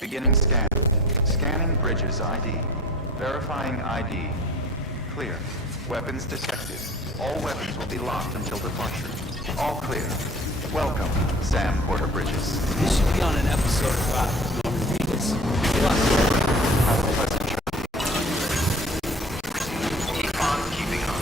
Beginning scan. Scanning bridges ID. Verifying ID. Clear. Weapons detected. All weapons will be locked until departure. All clear. Welcome, Sam Porter Bridges. This should be on an episode of Norman Reedus. Good luck. Have a pleasant journey. Keep on keeping on.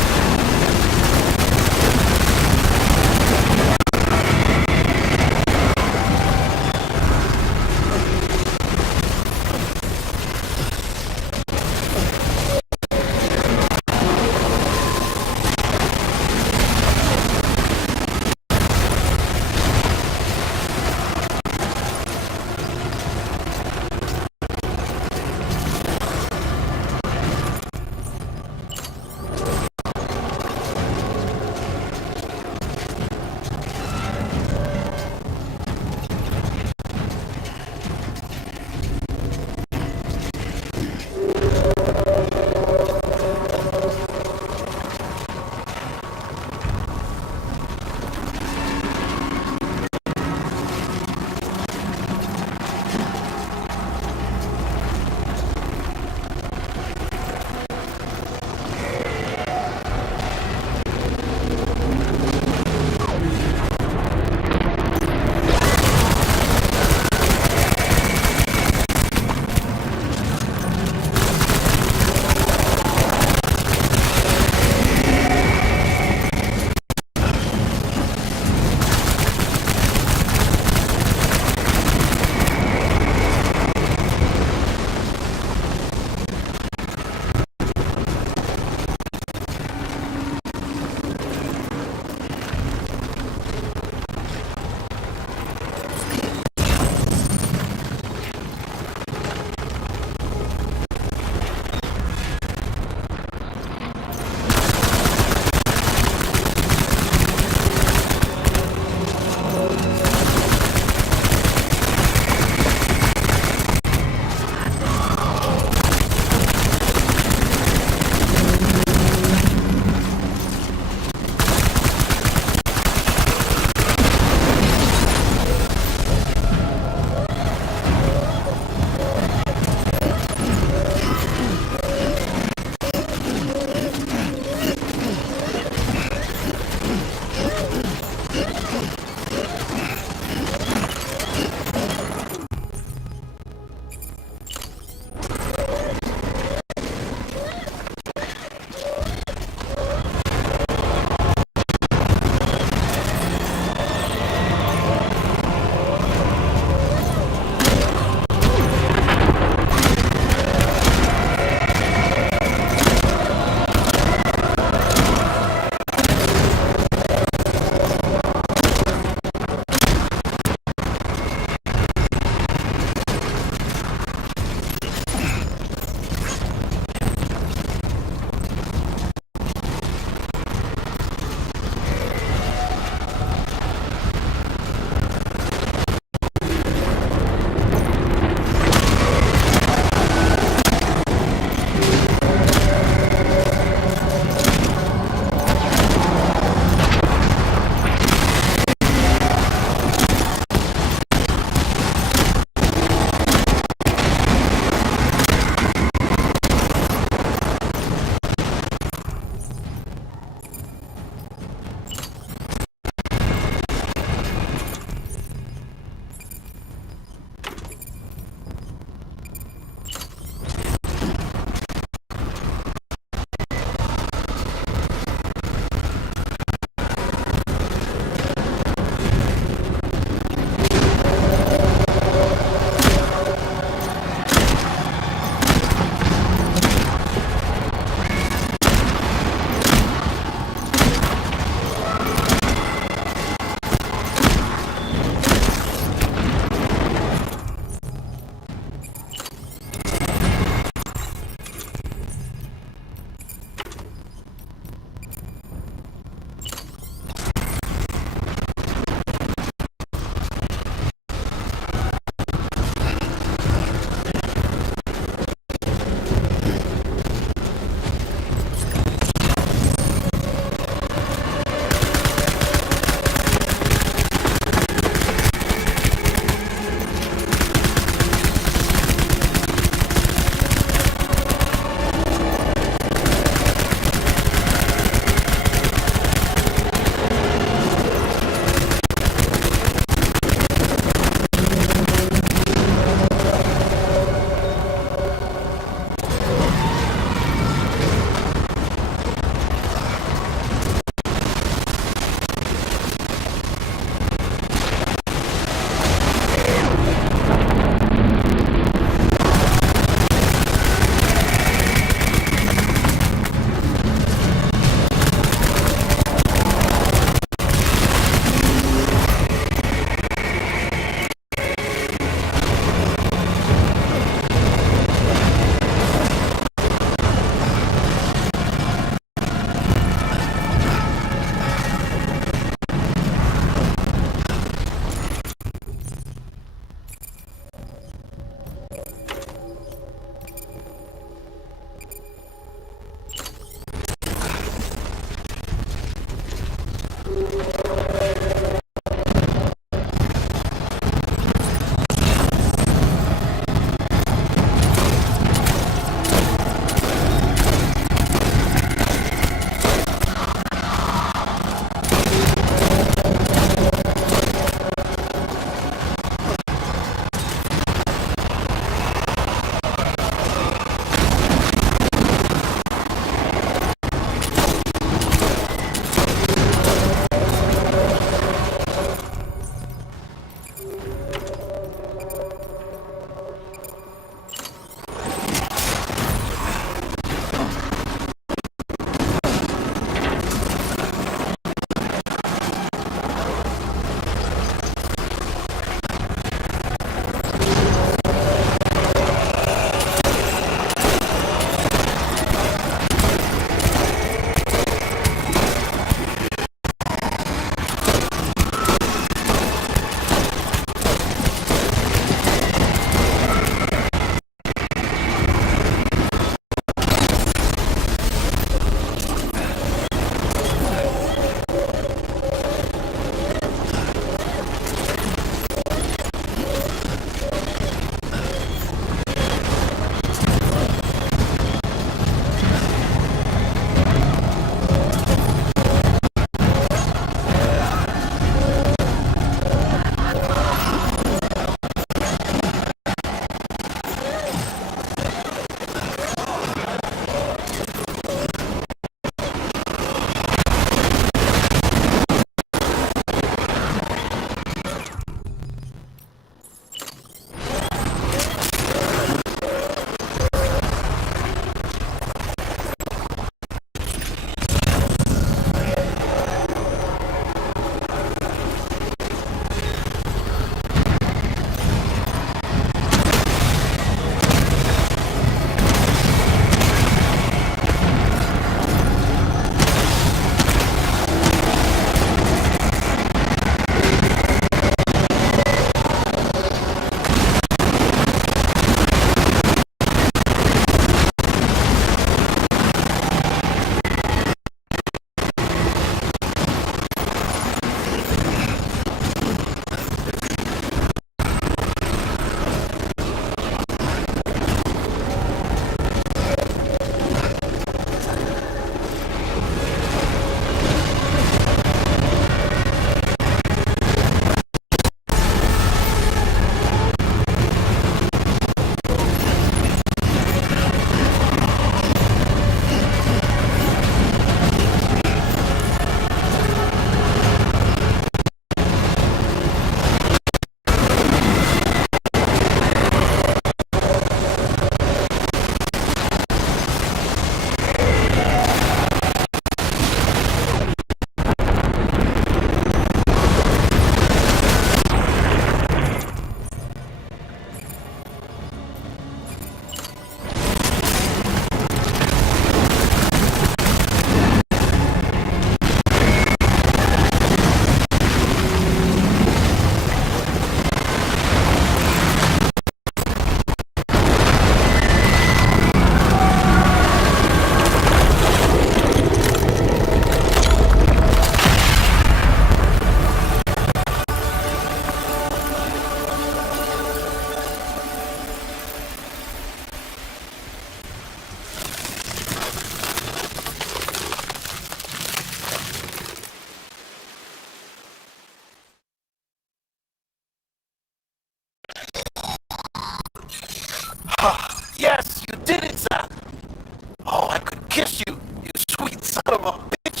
kiss you, you sweet son of a bitch.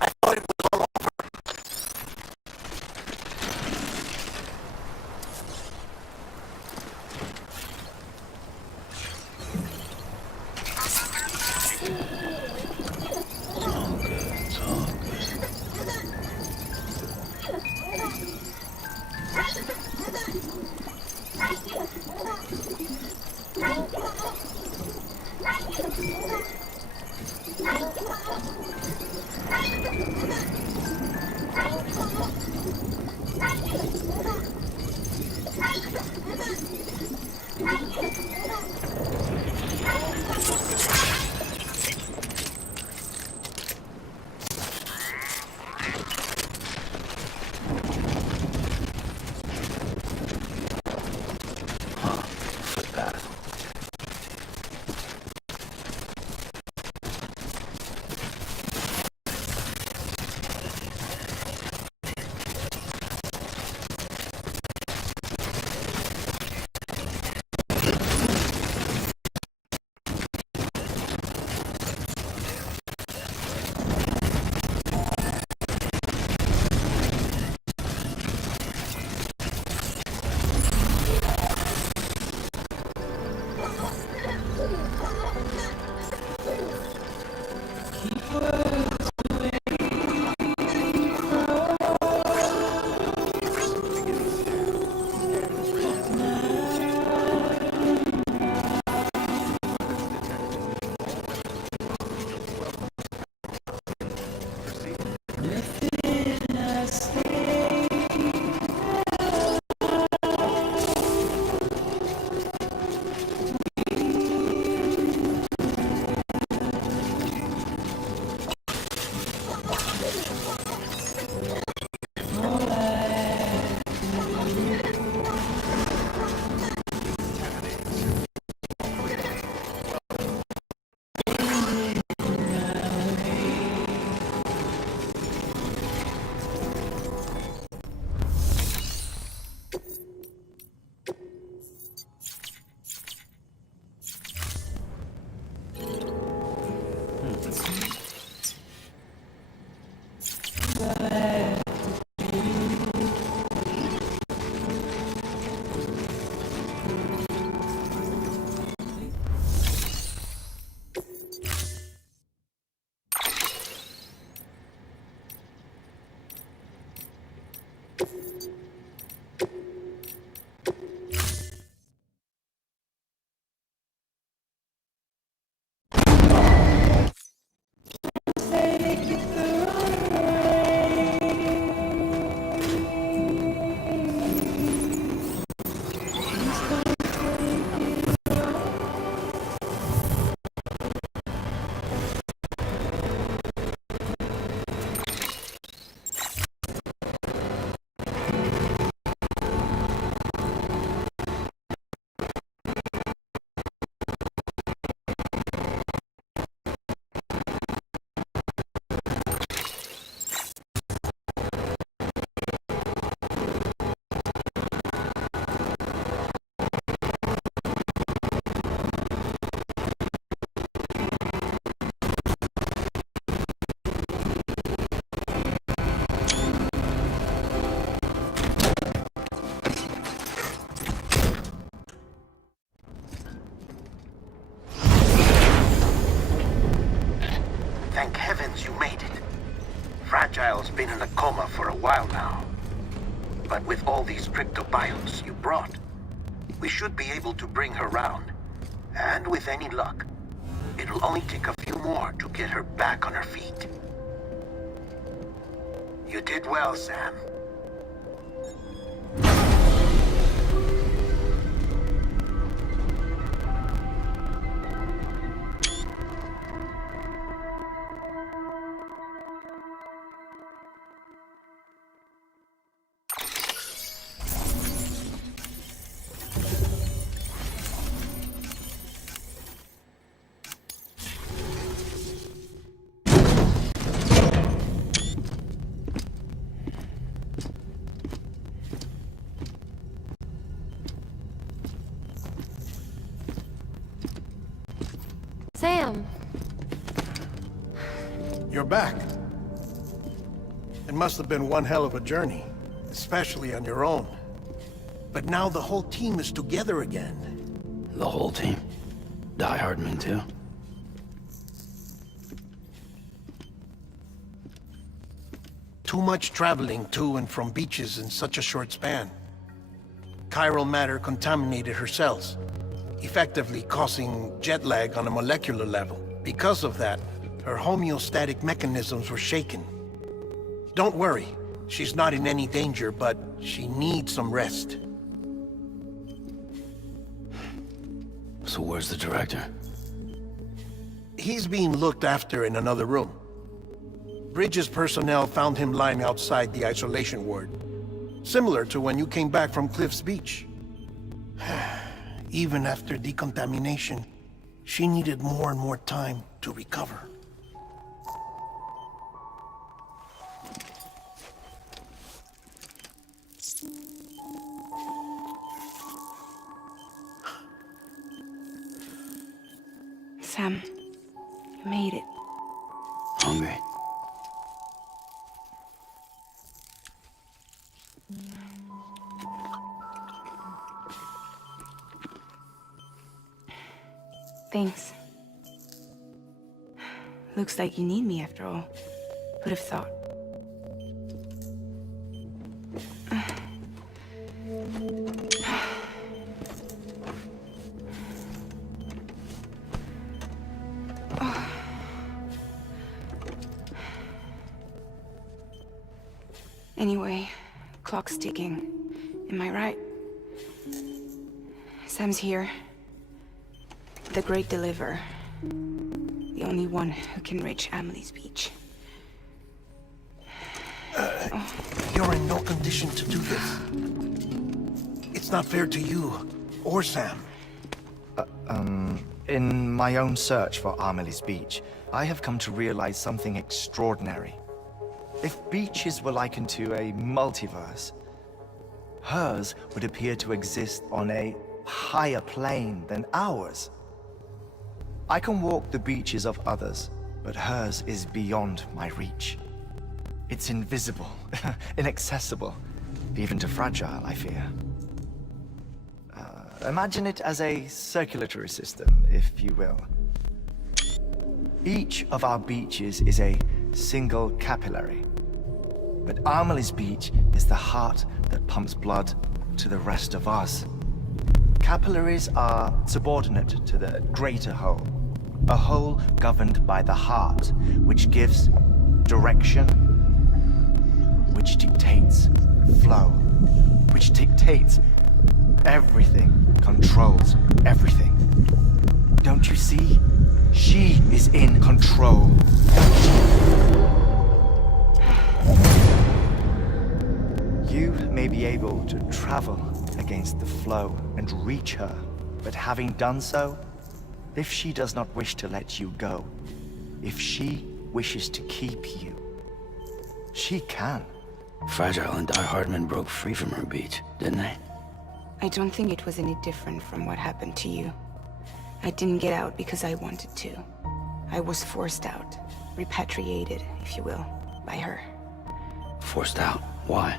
I thought it was all over. Thank heavens you made it. Fragile's been in a coma for a while now. But with all these cryptobiotes you brought, we should be able to bring her round. And with any luck, it'll only take a few more to get her back on her feet. You did well, Sam. You're back. It must have been one hell of a journey, especially on your own. But now the whole team is together again. The whole team? Die Hardman too? Too much traveling to and from beaches in such a short span. Chiral matter contaminated her cells, effectively causing jet lag on a molecular level. Because of that, her homeostatic mechanisms were shaken. Don't worry, she's not in any danger, but she needs some rest. So where's the director? He's being looked after in another room. Bridges personnel found him lying outside the isolation ward. Similar to when you came back from Cliff's Beach. Even after decontamination, she needed more and more time to recover. Sam, you made it. Hungry? Thanks. Looks like you need me after all. Who'd have thought? Anyway, clock's ticking. Am I right? Sam's here. The Great Deliverer. The only one who can reach Amelie's Beach. You're in no condition to do this. It's not fair to you, or Sam. In my own search for Amelie's Beach, I have come to realize something extraordinary. If beaches were likened to a multiverse, hers would appear to exist on a higher plane than ours. I can walk the beaches of others, but hers is beyond my reach. It's invisible, inaccessible, even to Fragile, I fear. Imagine it as a circulatory system, if you will. Each of our beaches is a single capillary. But Amelie's Beach is the heart that pumps blood to the rest of us. Capillaries are subordinate to the greater whole. A whole governed by the heart, which gives direction, which dictates flow, which dictates everything, controls everything. Don't you see? She is in control. You may be able to travel against the flow and reach her, but having done so, if she does not wish to let you go, if she wishes to keep you, she can. Fragile and Die Hardman broke free from her beach, didn't they? I don't think it was any different from what happened to you. I didn't get out because I wanted to. I was forced out. Repatriated, if you will, by her. Forced out? Why?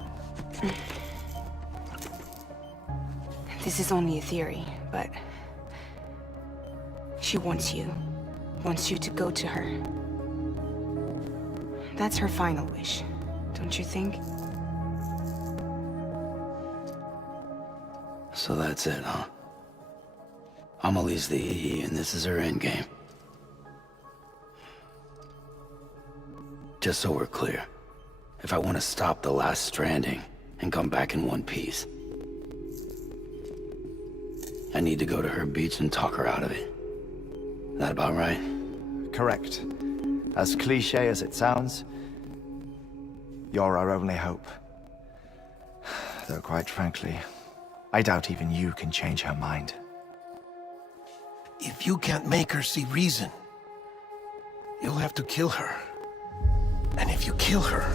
This is only a theory, but... she wants you. Wants you to go to her. That's her final wish, don't you think? So that's it, huh? Amelie's the EE, and this is her endgame. Just so we're clear, if I want to stop the last Stranding and come back in one piece, I need to go to her beach and talk her out of it. That about right? Correct. As cliche as it sounds, you're our only hope. Though quite frankly, I doubt even you can change her mind. If you can't make her see reason, you'll have to kill her. And if you kill her...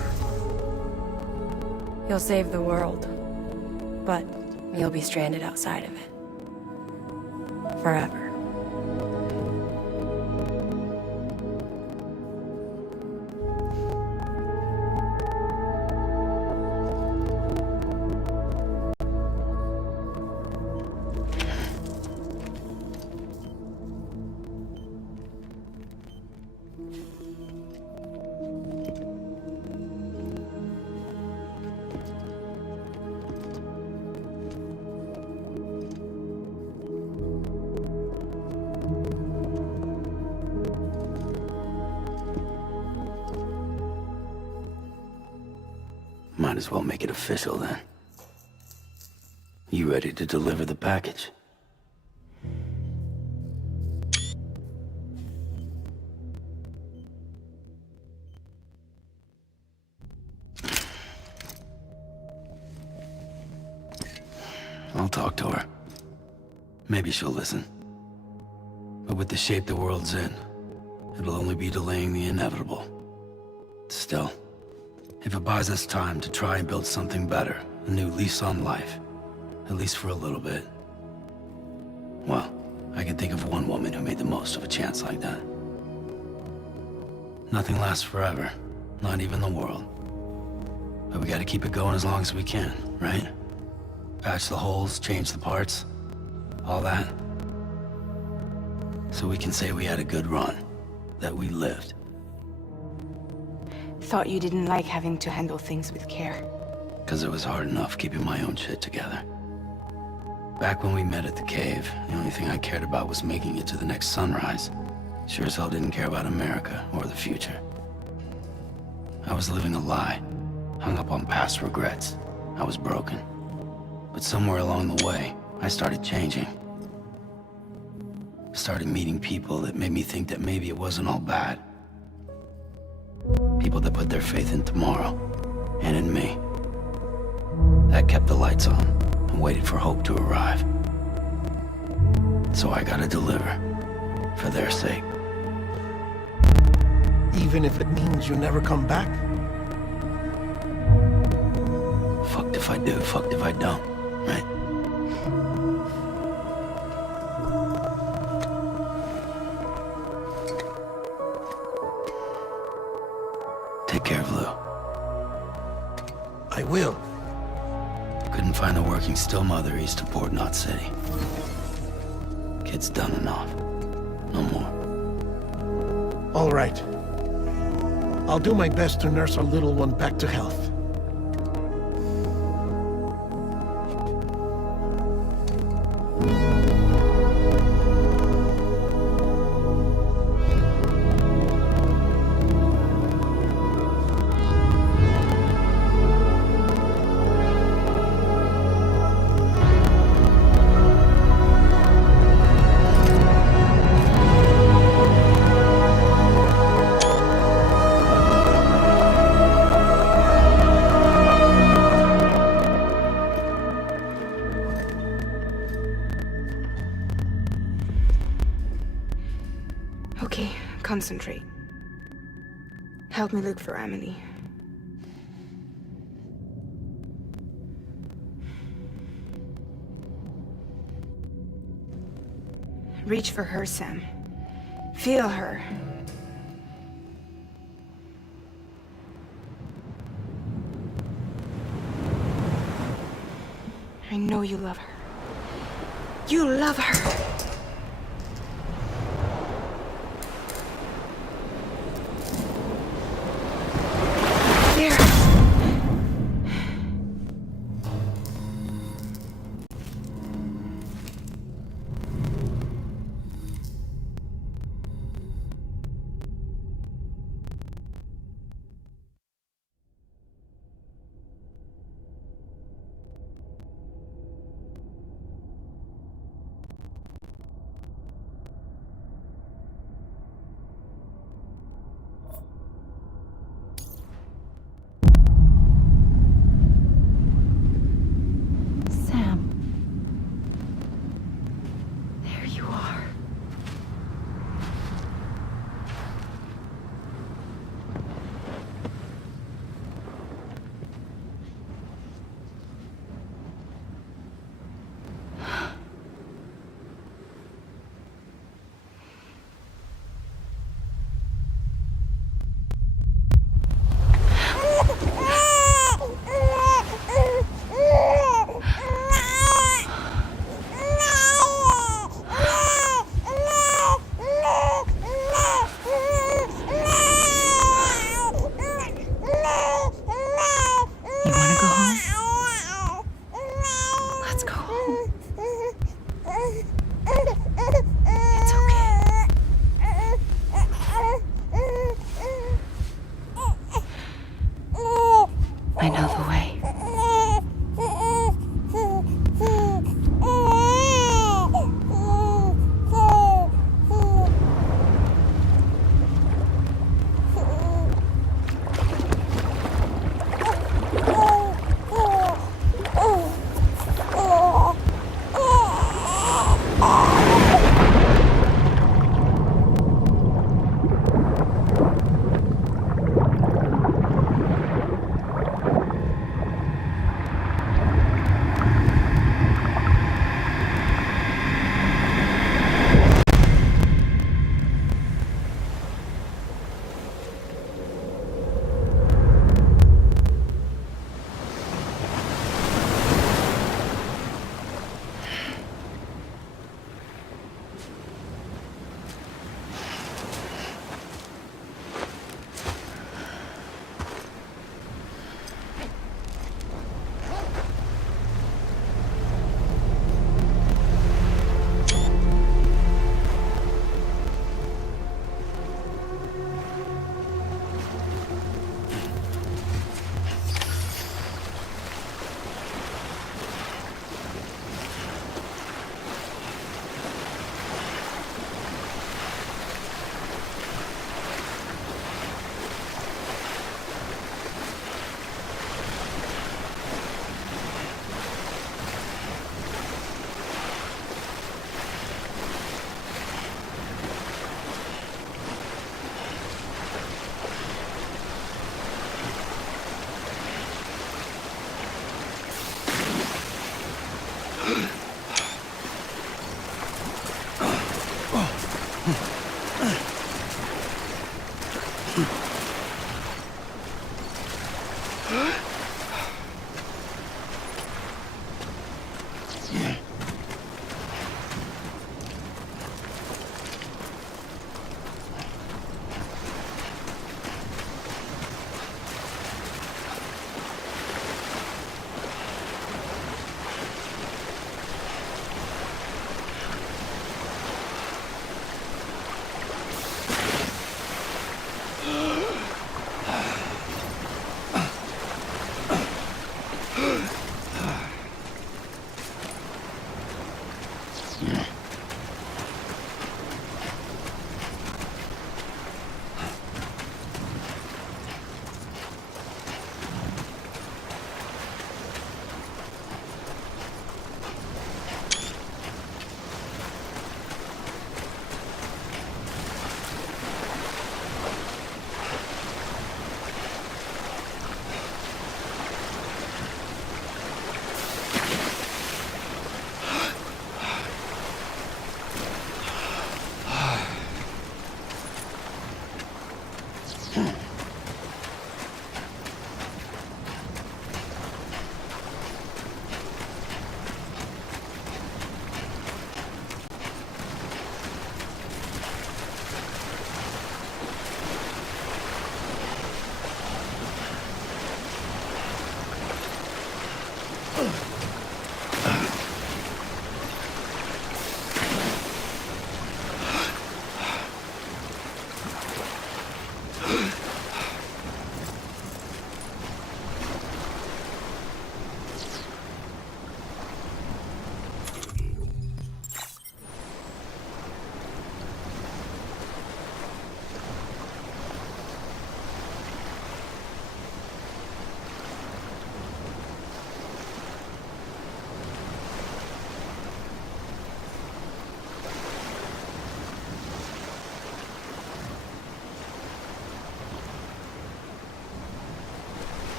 You'll save the world, but you'll be stranded outside of it. Forever. Might as well make it official then. You ready to deliver the package? I'll talk to her. Maybe she'll listen. But with the shape the world's in, it'll only be delaying the inevitable. Still, if it buys us time to try and build something better, a new lease on life, at least for a little bit, well, I can think of one woman who made the most of a chance like that. Nothing lasts forever, not even the world. But we gotta keep it going as long as we can, right? Patch the holes, change the parts, all that. So we can say we had a good run, that we lived. Thought you didn't like having to handle things with care. 'Cause it was hard enough keeping my own shit together. Back when we met at the cave, the only thing I cared about was making it to the next sunrise. Sure as hell didn't care about America or the future. I was living a lie, hung up on past regrets. I was broken. But somewhere along the way, I started changing. Started meeting people that made me think that maybe it wasn't all bad. People that put their faith in tomorrow, and in me. That kept the lights on, and waited for hope to arrive. So I gotta deliver, for their sake. Even if it means you never come back? Fucked if I do, fucked if I don't, right? Take care of Lou. I will. Couldn't find a working still mother east of Port Knot City. Kid's done enough. No more. All right. I'll do my best to nurse our little one back to health. Okay, concentrate. Help me look for Emily. Reach for her, Sam. Feel her. I know you love her. You love her! There! I know the way.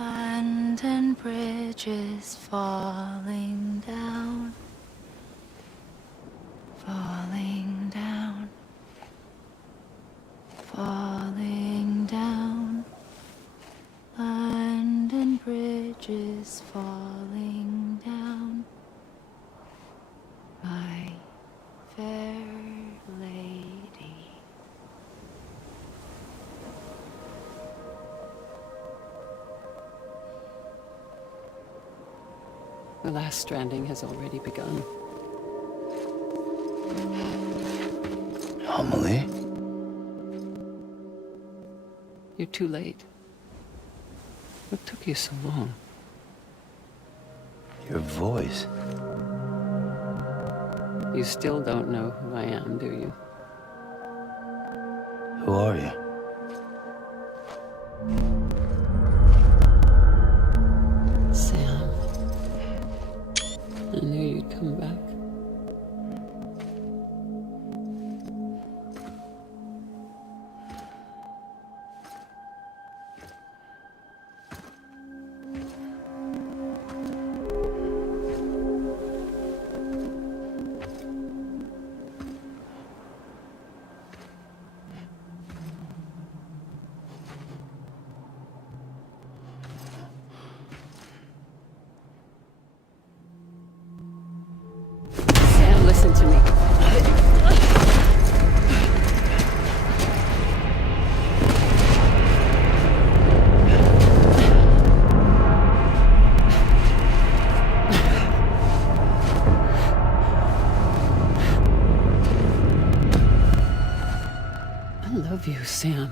London Bridge is falling down, falling down, falling down. London Bridge is falling down, my fair lady. The last stranding has already begun. Amelie? You're too late. What took you so long? Your voice. You still don't know who I am, do you? Who are you? Sam. I knew you'd come back. Sam, listen to me. I love you, Sam.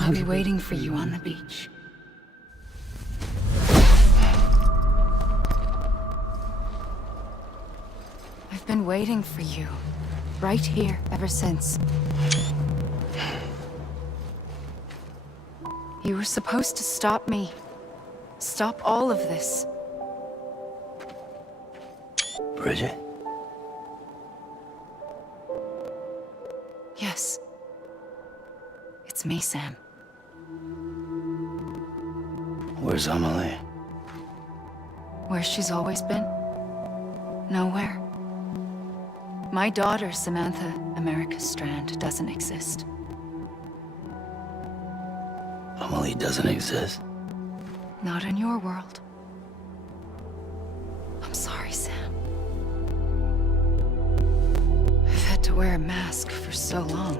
I'll be waiting for you on the beach. I've been waiting for you, right here, ever since. You were supposed to stop me. Stop all of this. Bridget? Yes. It's me, Sam. Where's Amelie? Where she's always been? Nowhere. My daughter, Samantha America Strand, doesn't exist. Amelie doesn't exist. Not in your world. I'm sorry, Sam. I've had to wear a mask for so long.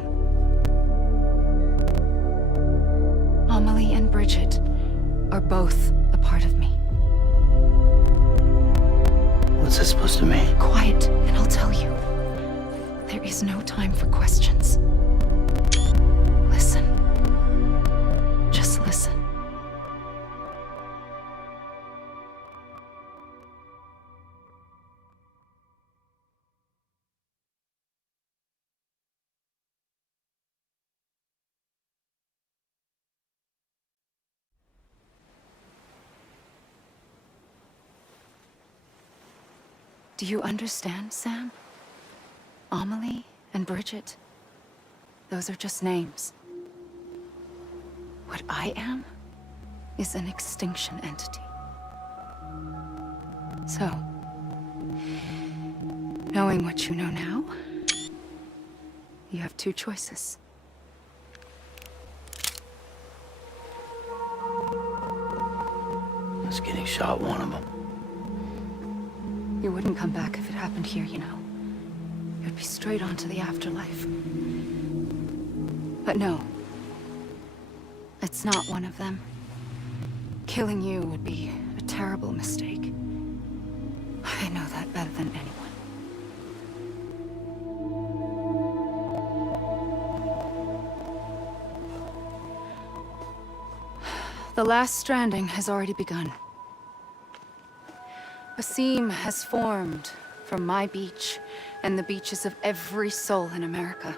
Amelie and Bridget are both a part of me. What's this supposed to mean? Quiet, and I'll tell you. There is no time for questions. Listen. Just listen. Do you understand, Sam? Amelie and Bridget, those are just names. What I am is an extinction entity. So, knowing what you know now, you have two choices. Us getting shot one of them. You wouldn't come back if it happened here, you know. You'd be straight on to the afterlife. But no. It's not one of them. Killing you would be a terrible mistake. I know that better than anyone. The last stranding has already begun. A seam has formed from my beach and the beaches of every soul in America.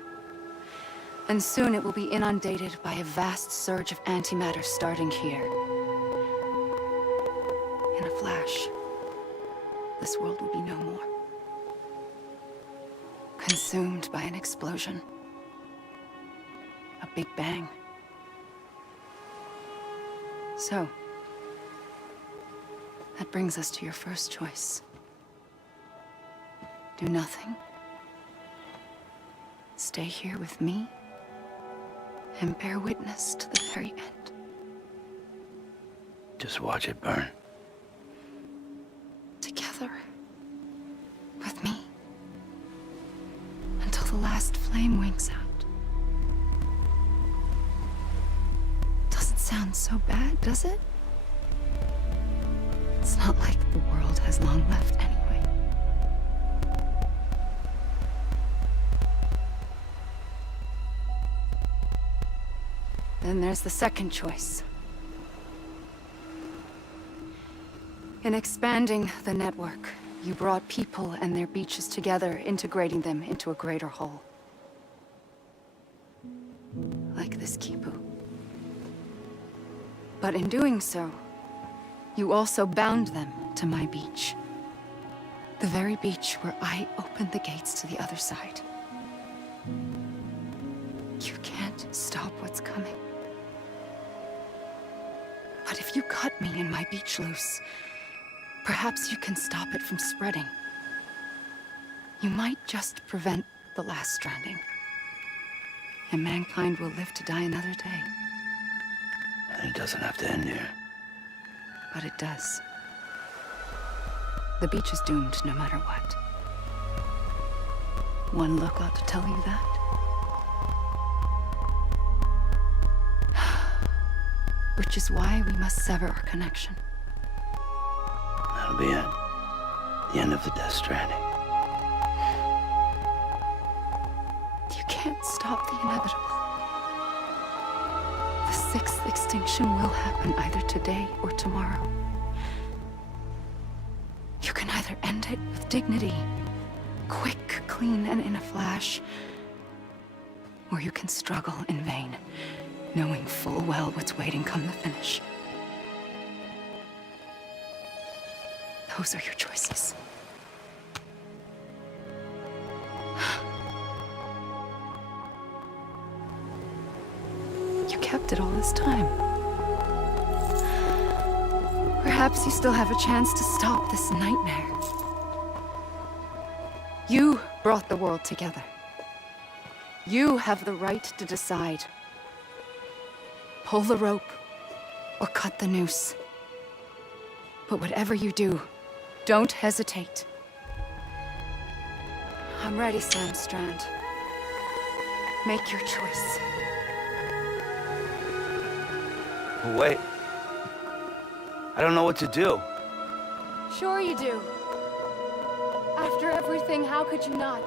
And soon it will be inundated by a vast surge of antimatter starting here. In a flash, this world will be no more. Consumed by an explosion. A big bang. So, that brings us to your first choice. Do nothing. Stay here with me, and bear witness to the very end. Just watch it burn. Together. With me. Until the last flame winks out. Doesn't sound so bad, does it? It's not like the world has long left anyway. Then there's the second choice. In expanding the network, you brought people and their beaches together, integrating them into a greater whole. Like this Kipu. But in doing so, you also bound them to my beach. The very beach where I opened the gates to the other side. You can't stop what's coming. But if you cut me and my beach loose, perhaps you can stop it from spreading. You might just prevent the last stranding. And mankind will live to die another day. And it doesn't have to end here. But it does. The beach is doomed no matter what. One look ought to tell you that. Which is why we must sever our connection. That'll be it. The end of the Death Stranding. You can't stop the inevitable. The sixth extinction will happen either today or tomorrow. You can either end it with dignity, quick, clean, and in a flash, or you can struggle in vain, knowing full well what's waiting come the finish. Those are your choices. You kept it all this time. Perhaps you still have a chance to stop this nightmare. You brought the world together. You have the right to decide. Pull the rope, or cut the noose. But whatever you do, don't hesitate. I'm ready, Sam Strand. Make your choice. Wait. I don't know what to do. Sure you do. After everything, how could you not?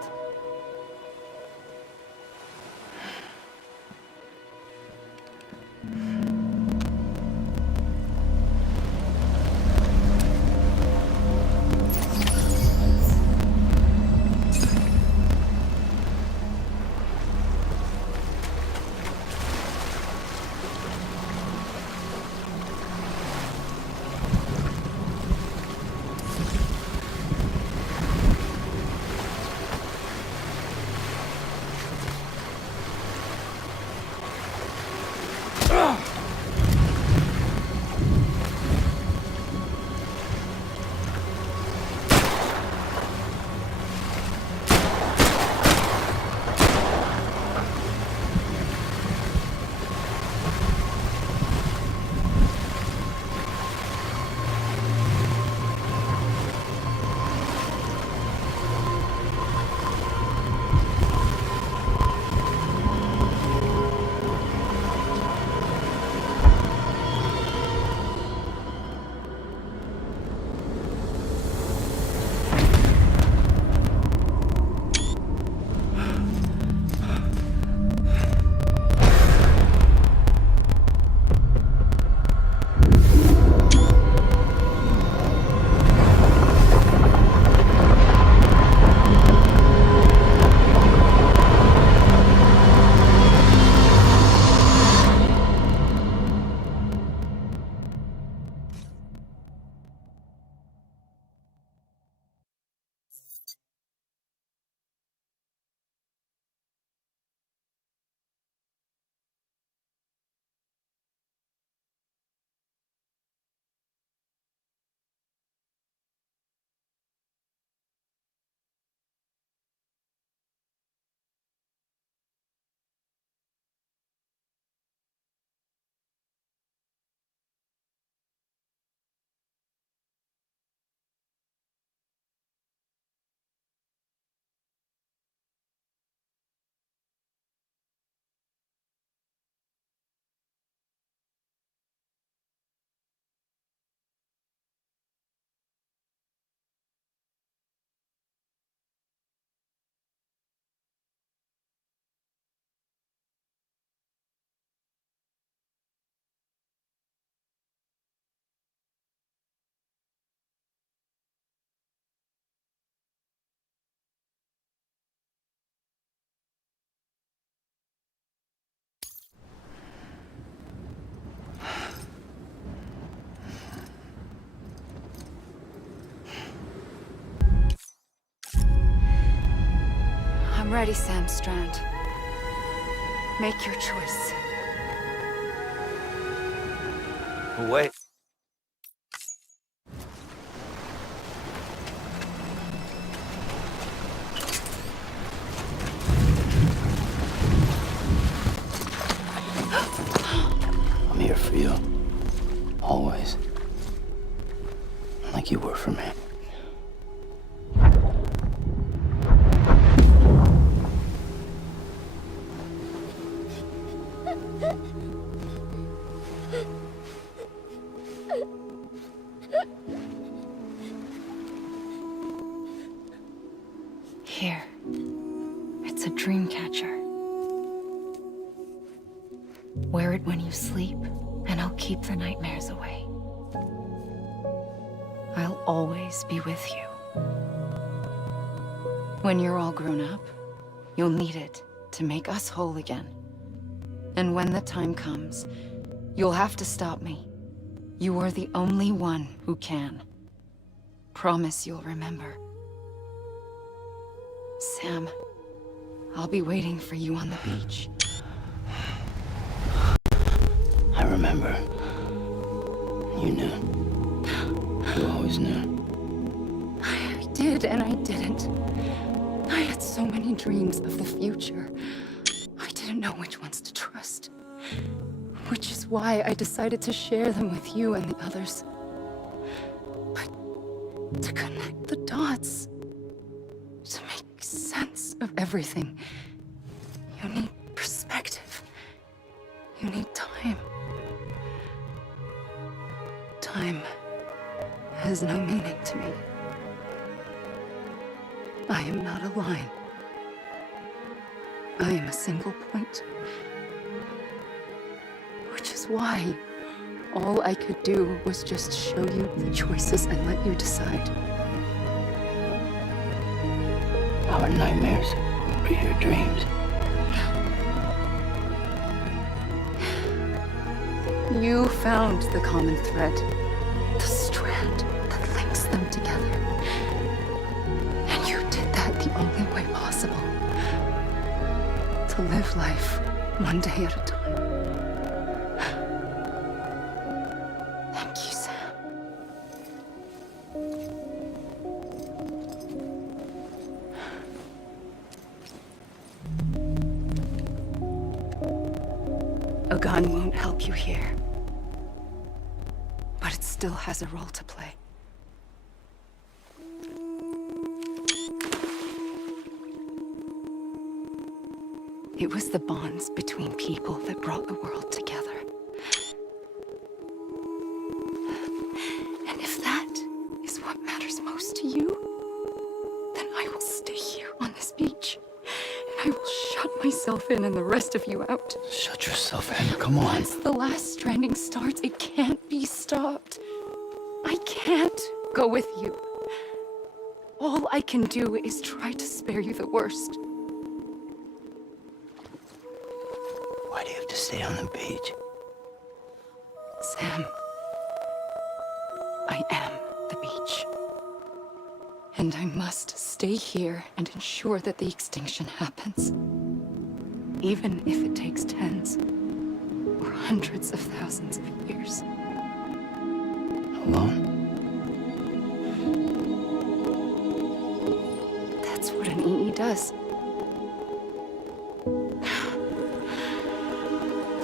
ready, Sam Strand. Make your choice. Wait. I'm here for you. Always. Like you were for me. Here. It's a dream catcher. Wear it when you sleep, and I'll keep the nightmares away. I'll always be with you. When you're all grown up, you'll need it to make us whole again. And when the time comes, you'll have to stop me. You are the only one who can. Promise you'll remember. Sam, I'll be waiting for you on the beach. I remember. You knew. You always knew. I did and I didn't. I had so many dreams of the future. I didn't know which ones to trust. Which is why I decided to share them with you and the others. But to connect the dots, to make sense of everything, you need perspective. You need time. Time has no meaning to me. I am not a line. I am a single point. Which is why all I could do was just show you the choices and let you decide. Our nightmares are your dreams. You found the common thread, the strand that links them together. And you did that the only way possible. To live life one day at a time. Thank you, Sam. A gun won't help you here. But it still has a role to play. It was the bonds between people that brought the world together. And if that is what matters most to you, then I will stay here on this beach. And I will shut myself in and the rest of you out. Shut yourself in, come on. Once the last stranding starts, it can't be stopped. I can't go with you. All I can do is try to spare you the worst. Why do you have to stay on the beach? Sam, I am the beach. And I must stay here and ensure that the extinction happens. Even if it takes tens or hundreds of thousands of years. Alone? That's what an EE does.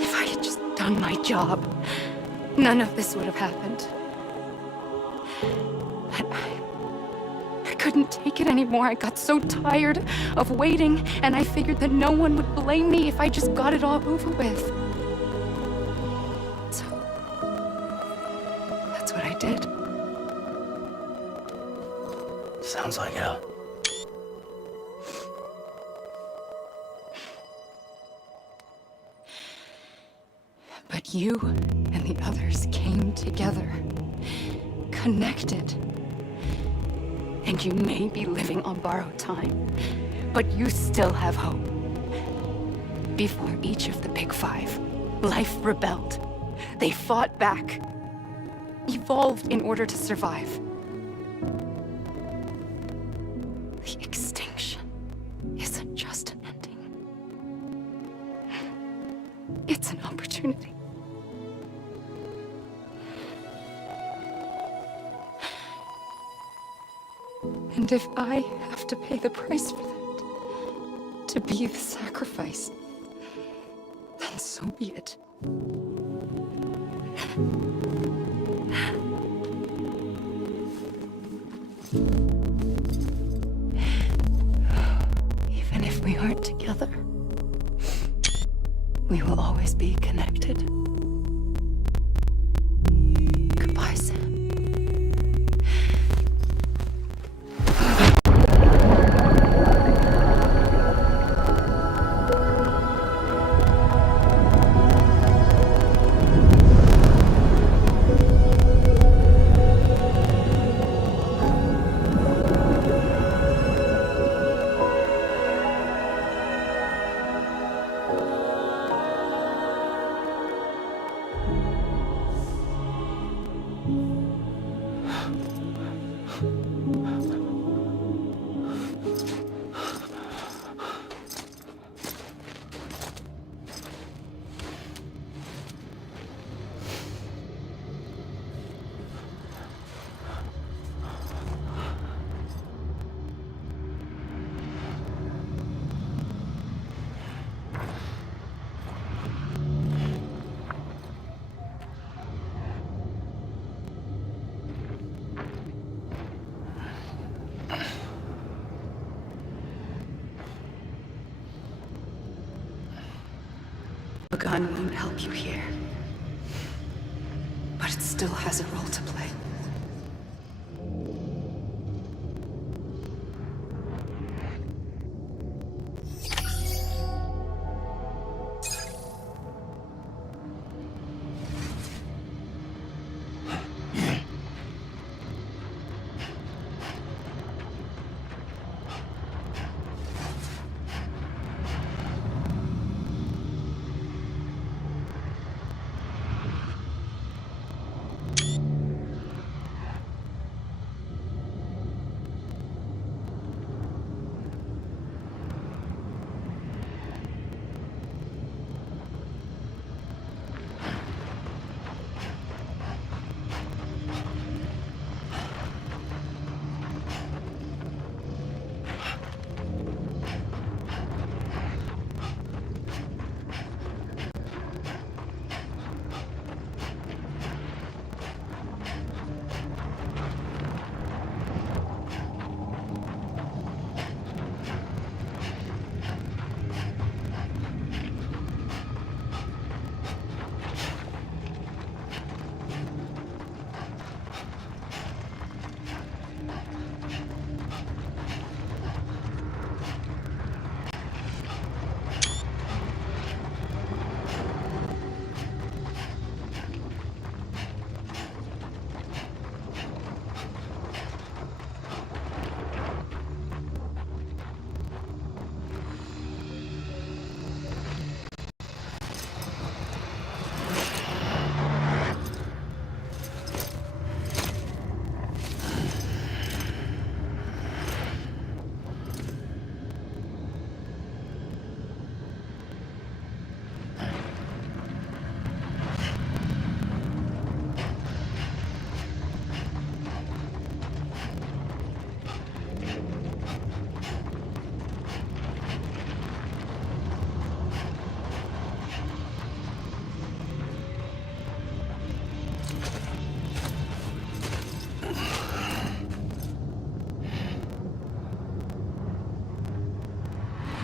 If I had just done my job, none of this would have happened. But I couldn't take it anymore. I got so tired of waiting, and I figured that no one would blame me if I just got it all over with. So, that's what I did. Sounds like it. But you and the others came together, connected. And you may be living on borrowed time, but you still have hope. Before each of the Big Five, life rebelled. They fought back, evolved in order to survive. The extinction isn't just And if I have to pay the price for that, to be the sacrifice, then so be it. Even if we aren't together, we will always be connected. Goodbye, Sam. A gun won't help you here, but it still has a role to play.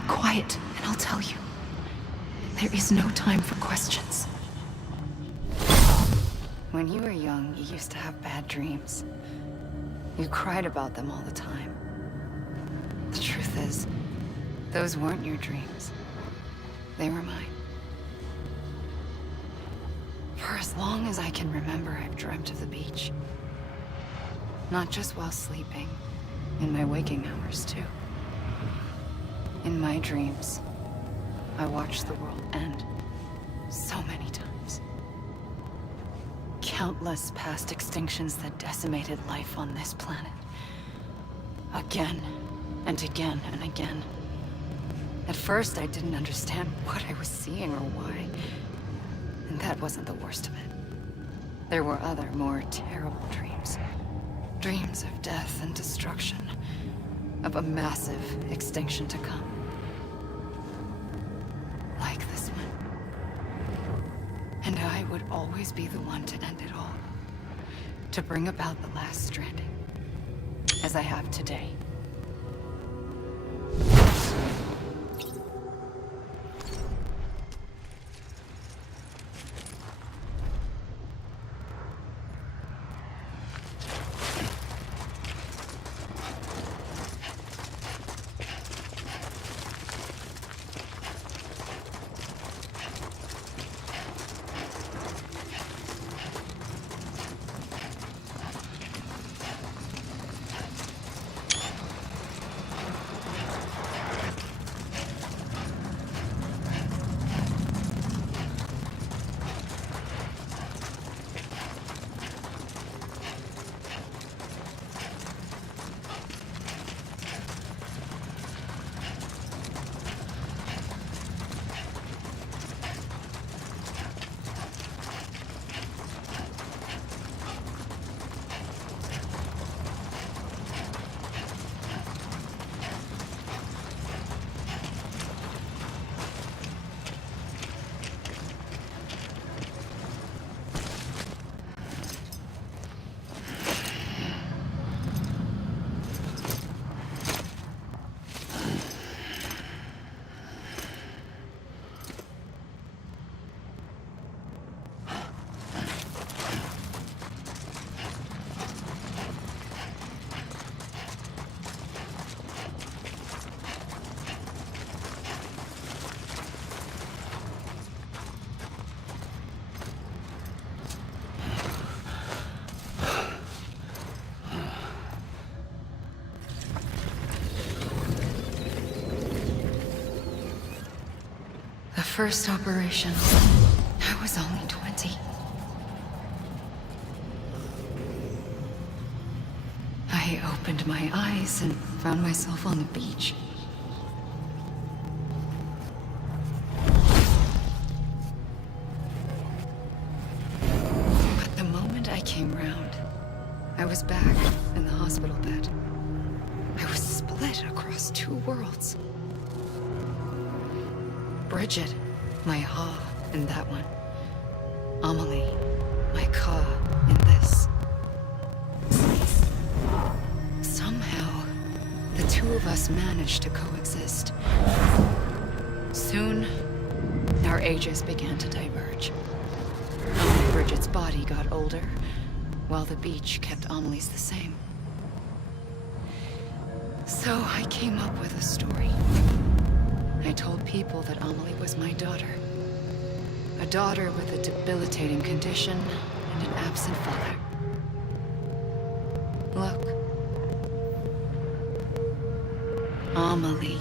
Quiet, and I'll tell you. There is no time for questions. When you were young, you used to have bad dreams. You cried about them all the time. The truth is, those weren't your dreams. They were mine. For as long as I can remember, I've dreamt of the beach. Not just while sleeping, in my waking hours too. In my dreams, I watched the world end so many times. Countless past extinctions that decimated life on this planet. Again, and again, and again. At first, I didn't understand what I was seeing or why. And that wasn't the worst of it. There were other, more terrible dreams. Dreams of death and destruction, of a massive extinction to come. Like this one. And I would always be the one to end it all. To bring about the last stranding. As I have today. First operation, I was only 20. I opened my eyes and found myself on the beach. But the moment I came round, I was back in the hospital bed. I was split across two worlds. Bridget, my Ha in that one. Amelie, my Ka in this. Somehow, the two of us managed to coexist. Soon, our ages began to diverge. Only Bridget's body got older, while the beach kept Amelie's the same. So I came up with a story. I told people that Amelie was my daughter. A daughter with a debilitating condition and an absent father. Look. Amelie.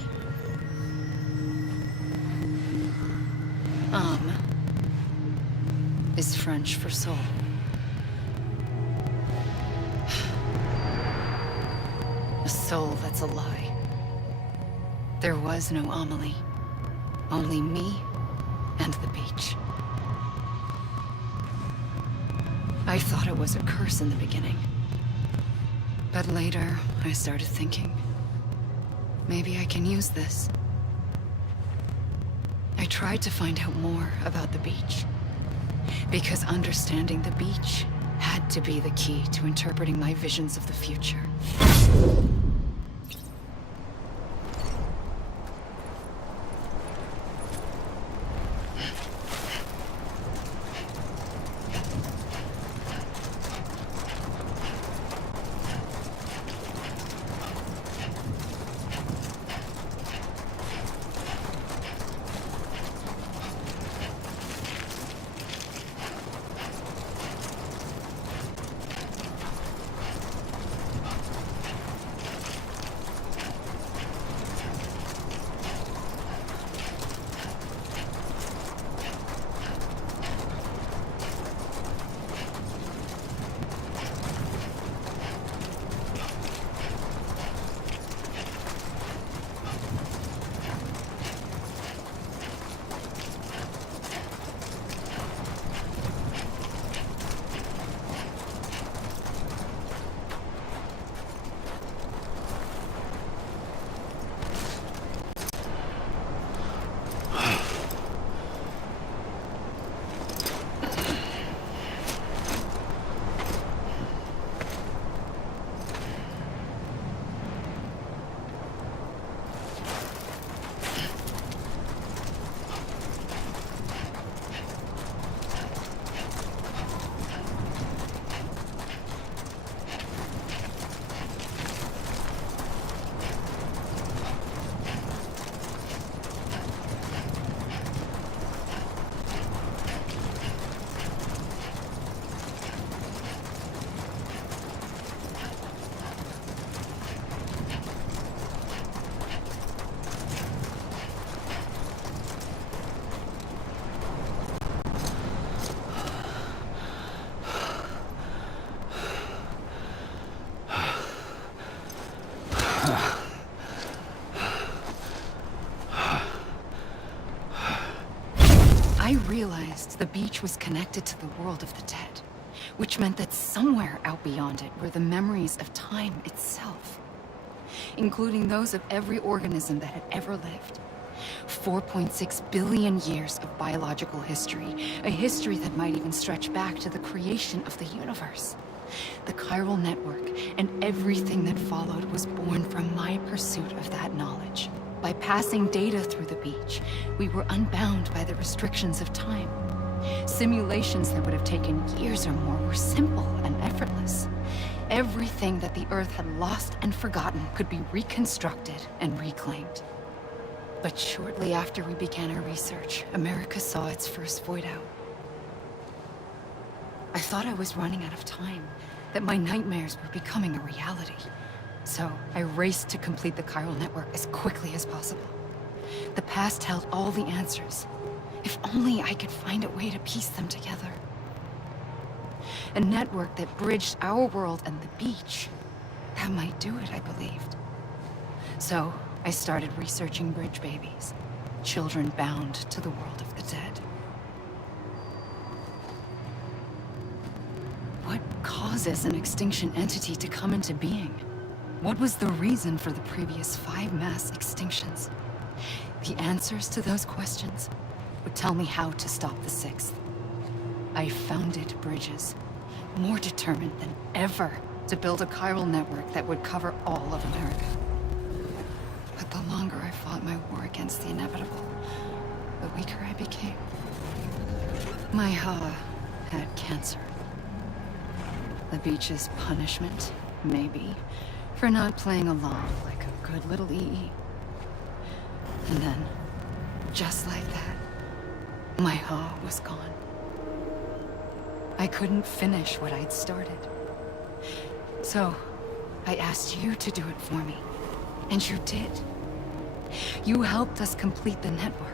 Âme is French for soul. A soul that's a lie. There was no Amelie. Only me and the beach. I thought it was a curse in the beginning. But later, I started thinking, maybe I can use this. I tried to find out more about the beach. Because understanding the beach had to be the key to interpreting my visions of the future. The beach was connected to the world of the dead, which meant that somewhere out beyond it were the memories of time itself, including those of every organism that had ever lived. 4.6 billion years of biological history, a history that might even stretch back to the creation of the universe. The chiral network and everything that followed was born from my pursuit of that knowledge. By passing data through the beach, we were unbound by the restrictions of time. Simulations that would have taken years or more were simple and effortless. Everything that the Earth had lost and forgotten could be reconstructed and reclaimed. But shortly after we began our research, America saw its first void out. I thought I was running out of time, that my nightmares were becoming a reality. So I raced to complete the chiral network as quickly as possible. The past held all the answers. If only I could find a way to piece them together. A network that bridged our world and the beach. That might do it, I believed. So I started researching bridge babies, children bound to the world of the dead. What causes an extinction entity to come into being? What was the reason for the previous 5 mass extinctions? The answers to those questions would tell me how to stop the 6th. I founded bridges, more determined than ever to build a chiral network that would cover all of America. But the longer I fought my war against the inevitable, the weaker I became. My Ha had cancer. The beach's punishment, maybe, for not playing along like a good little EE. And then, just like that, my Ha was gone. I couldn't finish what I'd started. So, I asked you to do it for me. And you did. You helped us complete the network.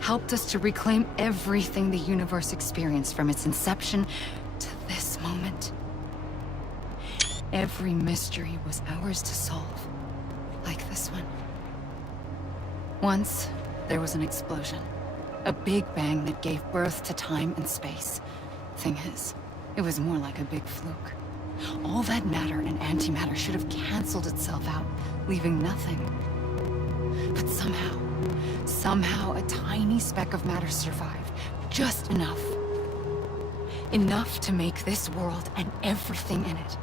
Helped us to reclaim everything the universe experienced from its inception to this moment. Every mystery was ours to solve. Like this one. Once, there was an explosion. A big bang that gave birth to time and space. Thing is, it was more like a big fluke. All that matter and antimatter should have canceled itself out, leaving nothing. But somehow a tiny speck of matter survived. Just enough. Enough to make this world and everything in it.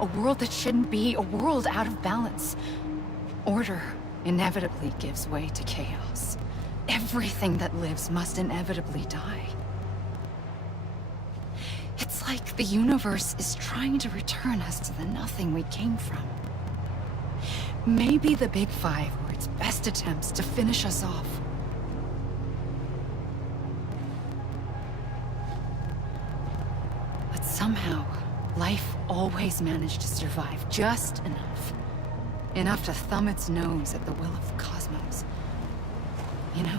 A world that shouldn't be, a world out of balance. Order inevitably gives way to chaos. Everything that lives must inevitably die. It's like the universe is trying to return us to the nothing we came from. Maybe the Big Five were its best attempts to finish us off. But somehow, life always managed to survive just enough. Enough to thumb its nose at the will of the cosmos. You know,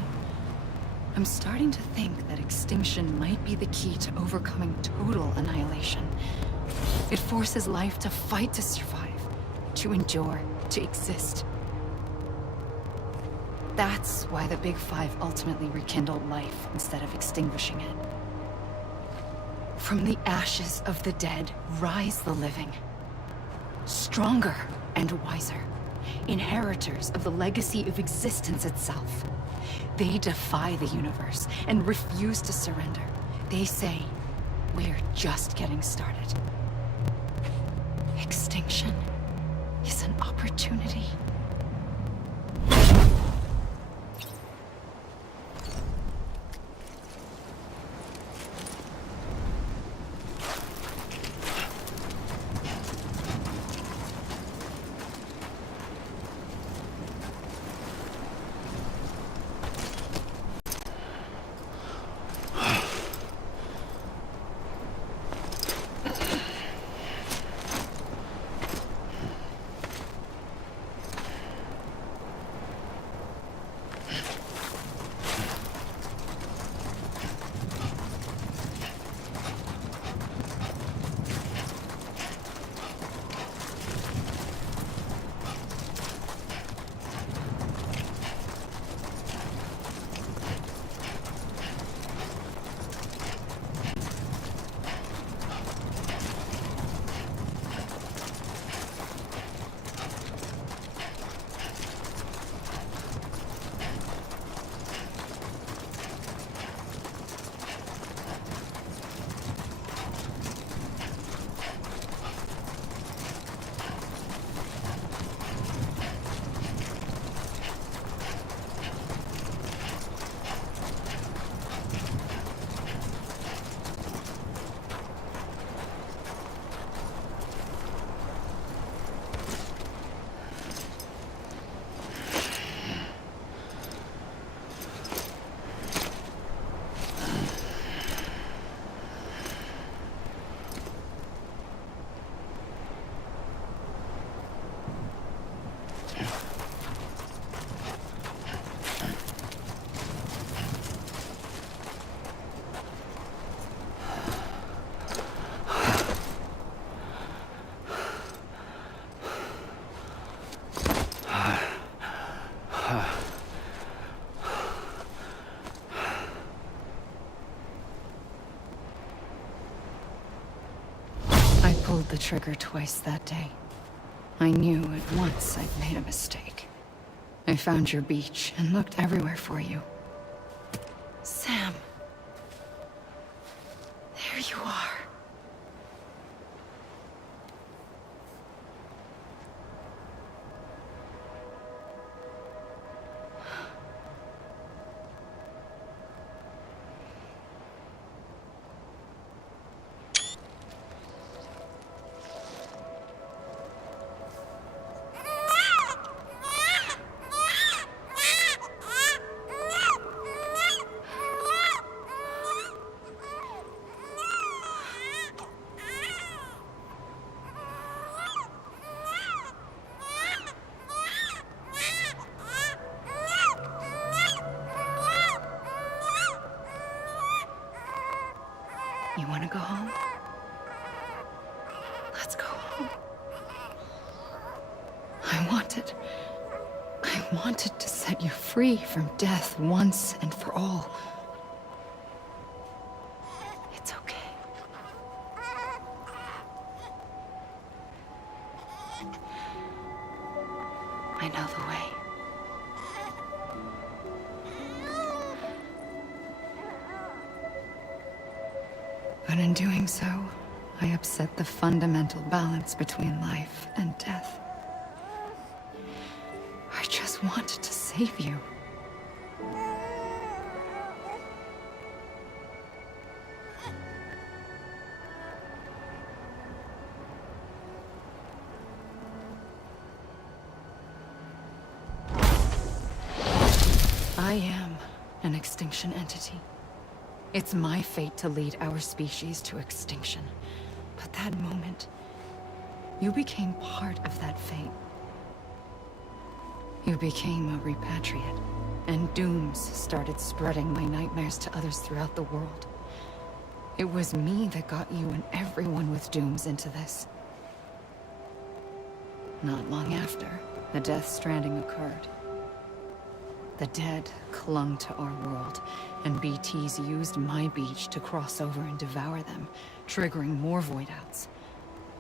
I'm starting to think that extinction might be the key to overcoming total annihilation. It forces life to fight to survive, to endure, to exist. That's why the Big Five ultimately rekindled life instead of extinguishing it. From the ashes of the dead rise the living. Stronger and wiser. Inheritors of the legacy of existence itself. They defy the universe and refuse to surrender. They say, we're just getting started. Extinction is an opportunity. the trigger twice that day. I knew at once I'd made a mistake. I found your beach and looked everywhere for you. Sam. There you are. You want to go home? Let's go home. I wanted to set you free from death once and for all. It's okay. I know the way. But in doing so, I upset the fundamental balance between life and death. I just wanted to save you. I am an extinction entity. It's my fate to lead our species to extinction. But that moment, you became part of that fate. You became a repatriate, and dooms started spreading my nightmares to others throughout the world. It was me that got you and everyone with dooms into this. Not long after, the Death Stranding occurred. The dead clung to our world, and BTs used my beach to cross over and devour them, triggering more void outs.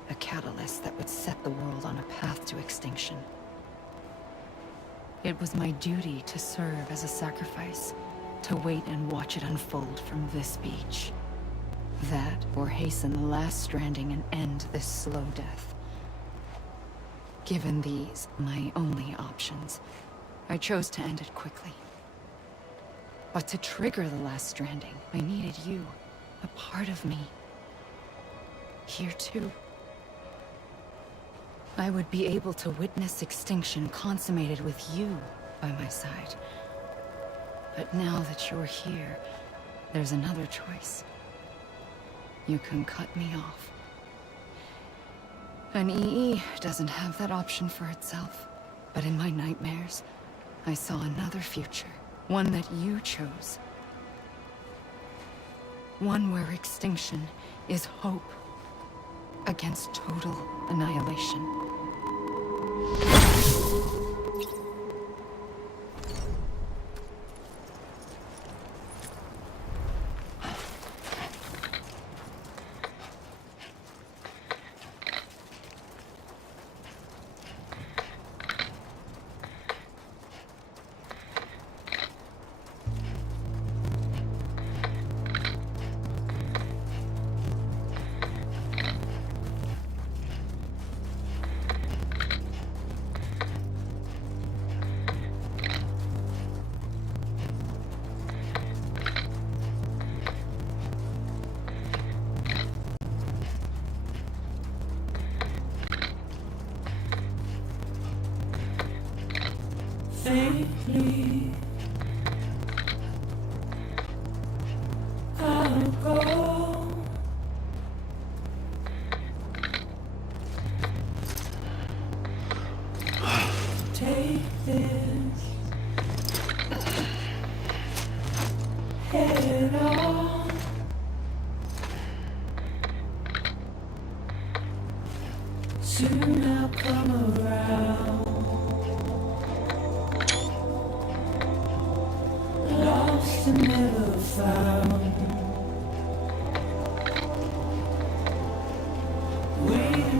A catalyst that would set the world on a path to extinction. It was my duty to serve as a sacrifice, to wait and watch it unfold from this beach. That, or hasten the last stranding and end this slow death. Given these, my only options, I chose to end it quickly. But to trigger the last stranding, I needed you, a part of me. Here too. I would be able to witness extinction consummated with you by my side. But now that you're here, there's another choice. You can cut me off. An EE doesn't have that option for itself. But in my nightmares, I saw another future. One that you chose. One where extinction is hope against total annihilation. Safely, I'll go. Take this head on. Soon I'll come around. Lost and never found. We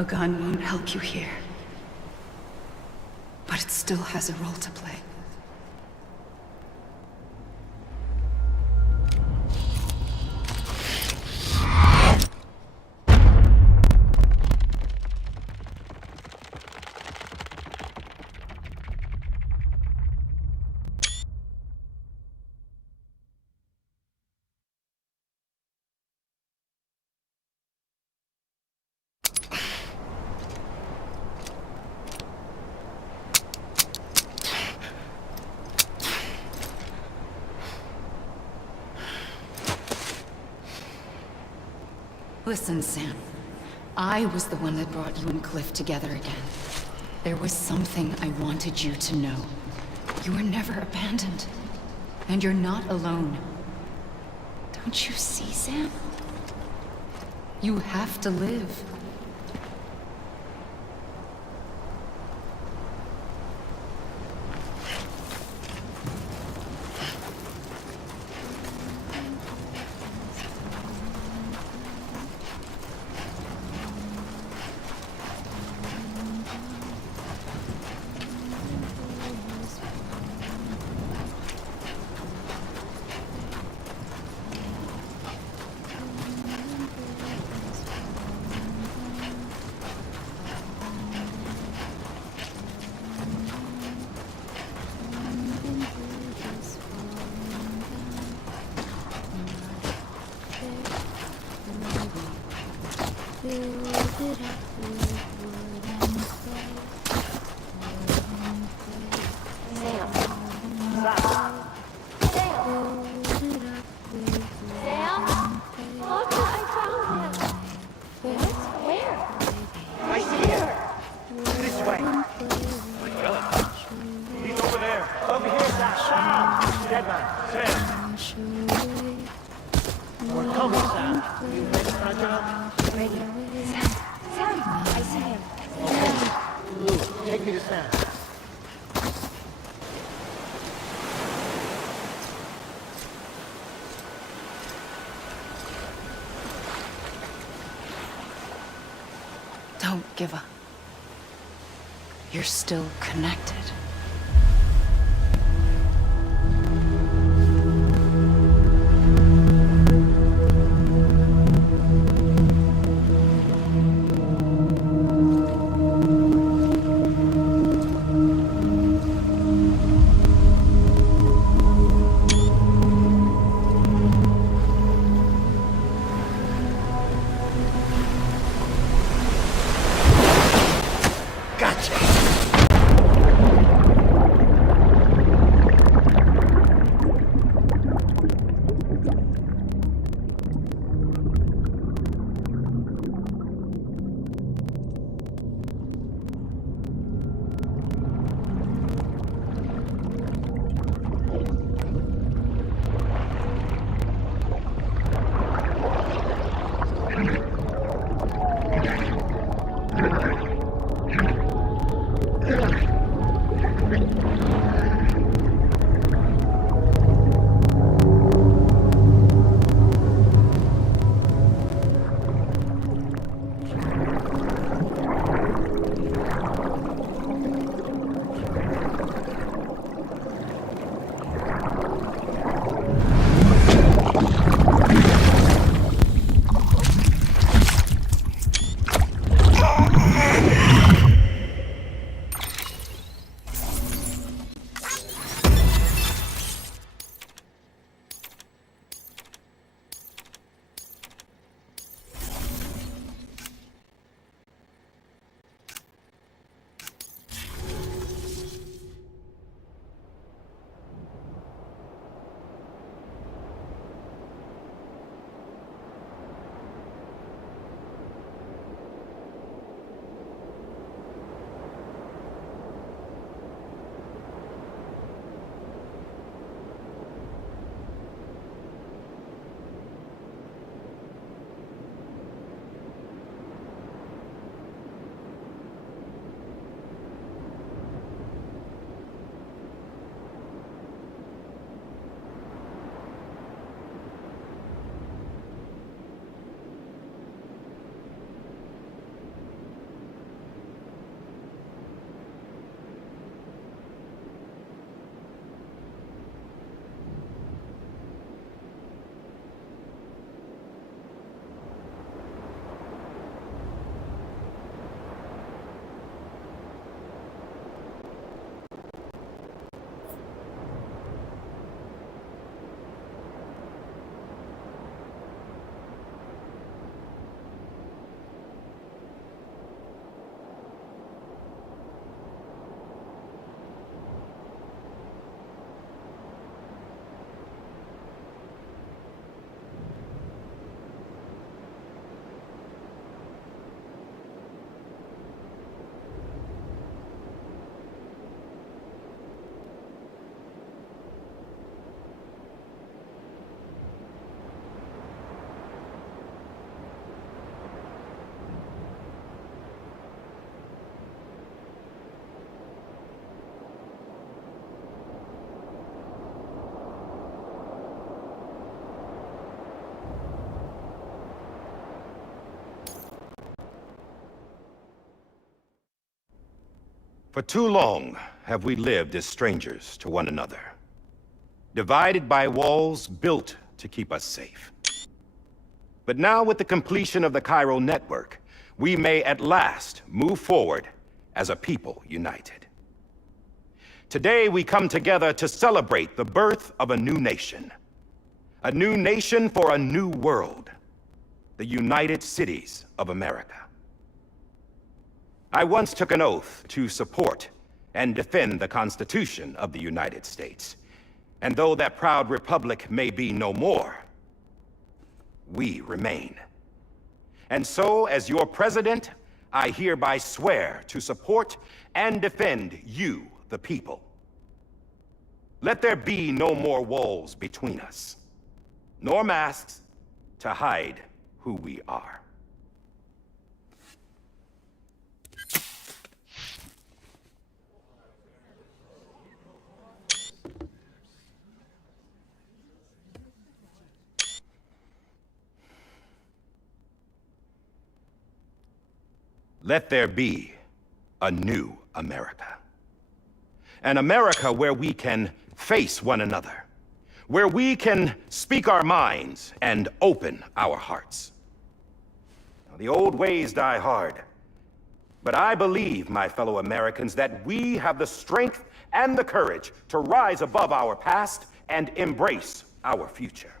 A gun won't help you here. But it still has a role to play. Listen, Sam. I was the one that brought you and Cliff together again. There was something I wanted you to know. You were never abandoned. And you're not alone. Don't you see, Sam? You have to live. Don't give up. You're still connected. For too long have we lived as strangers to one another, divided by walls built to keep us safe. But now, with the completion of the chiral network, we may at last move forward as a people united. Today we come together to celebrate the birth of a new nation. A new nation for a new world. The United Cities of America. I once took an oath to support and defend the Constitution of the United States. And though that proud republic may be no more, we remain. And so, as your president, I hereby swear to support and defend you, the people. Let there be no more walls between us, nor masks to hide who we are. Let there be a new America. An America where we can face one another, where we can speak our minds and open our hearts. Now, the old ways die hard, but I believe, my fellow Americans, that we have the strength and the courage to rise above our past and embrace our future.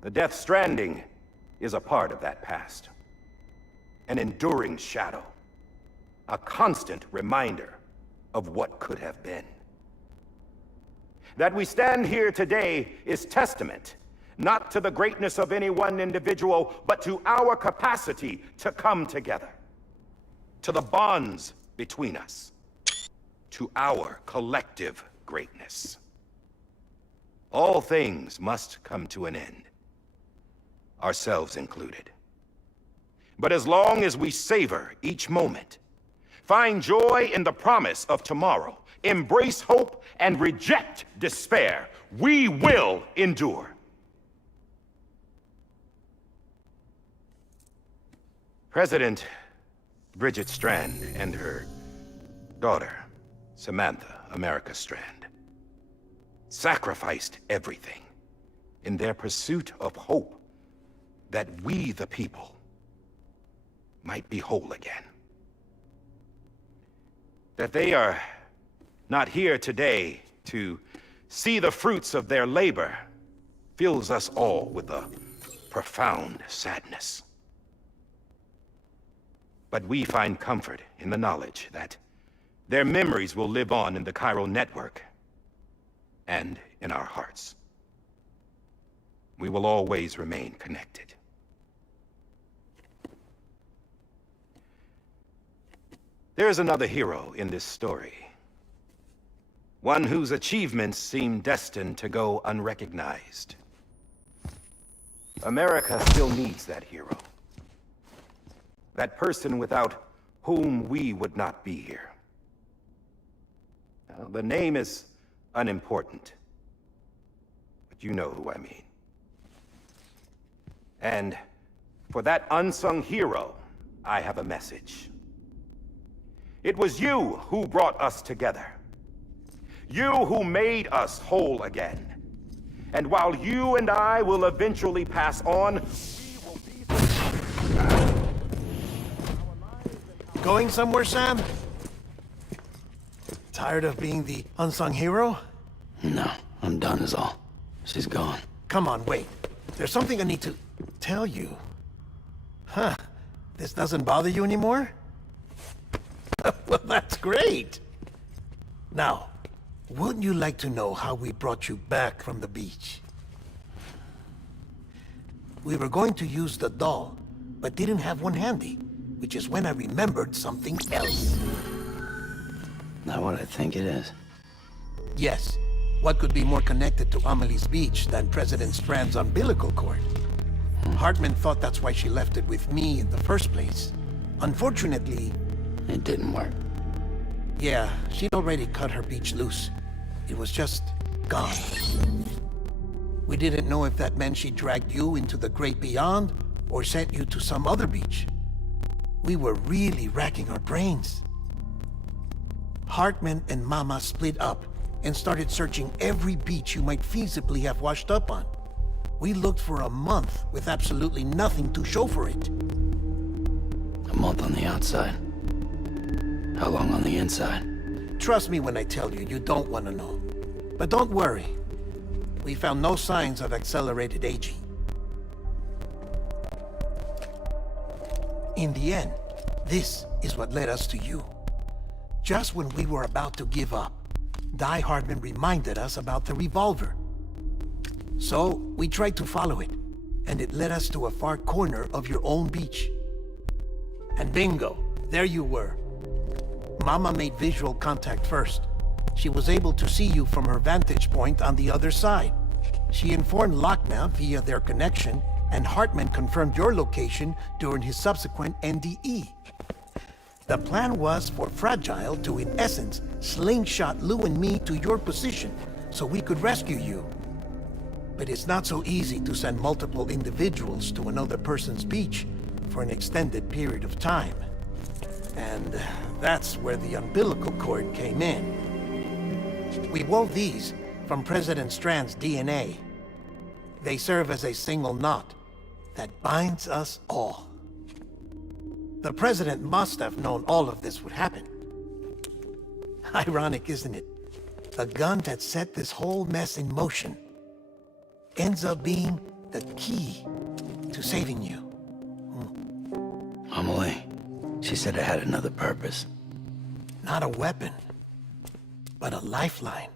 The Death Stranding is a part of that past. An enduring shadow, a constant reminder of what could have been. That we stand here today is testament, not to the greatness of any one individual, but to our capacity to come together, to the bonds between us, to our collective greatness. All things must come to an end, ourselves included. But as long as we savor each moment, find joy in the promise of tomorrow, embrace hope, and reject despair, we will endure. President Bridget Strand and her daughter, Samantha America Strand, sacrificed everything in their pursuit of hope that we, the people, might be whole again. That they are not here today to see the fruits of their labor fills us all with a profound sadness. But we find comfort in the knowledge that their memories will live on in the chiral network and in our hearts. We will always remain connected. There is another hero in this story. One whose achievements seem destined to go unrecognized. America still needs that hero. That person without whom we would not be here. Now, the name is unimportant, but you know who I mean. And for that unsung hero, I have a message. It was you who brought us together. You who made us whole again. And while you and I will eventually pass on, we will be... Going somewhere, Sam? Tired of being the unsung hero? No, I'm done is all. She's gone. Come on, wait. There's something I need to tell you. Huh. This doesn't bother you anymore? Well, that's great. Now, wouldn't you like to know how we brought you back from the beach? We were going to use the doll, but didn't have one handy, which is when I remembered something else. Not what I think it is. Yes. What could be more connected to Amelie's beach than President Strand's umbilical cord? Hartman thought that's why she left it with me in the first place. Unfortunately... It didn't work. Yeah, she'd already cut her beach loose. It was just gone. We didn't know if that meant she dragged you into the great beyond, or sent you to some other beach. We were really racking our brains. Hartman and Mama split up and started searching every beach you might feasibly have washed up on. We looked for a month with absolutely nothing to show for it. A month on the outside. How long on the inside? Trust me when I tell you, you don't want to know. But don't worry. We found no signs of accelerated aging. In the end, this is what led us to you. Just when we were about to give up, Die Hartman reminded us about the revolver. So, we tried to follow it, and it led us to a far corner of your own beach. And bingo, there you were. Mama made visual contact first. She was able to see you from her vantage point on the other side. She informed Lochner via their connection, and Hartman confirmed your location during his subsequent NDE. The plan was for Fragile to, in essence, slingshot Lou and me to your position so we could rescue you. But it's not so easy to send multiple individuals to another person's beach for an extended period of time. And that's where the umbilical cord came in. We wove these from President Strand's DNA. They serve as a single knot that binds us all. The President must have known all of this would happen. Ironic, isn't it? The gun that set this whole mess in motion ends up being the key to saving you. Amelie, she said it had another purpose. Not a weapon, but a lifeline.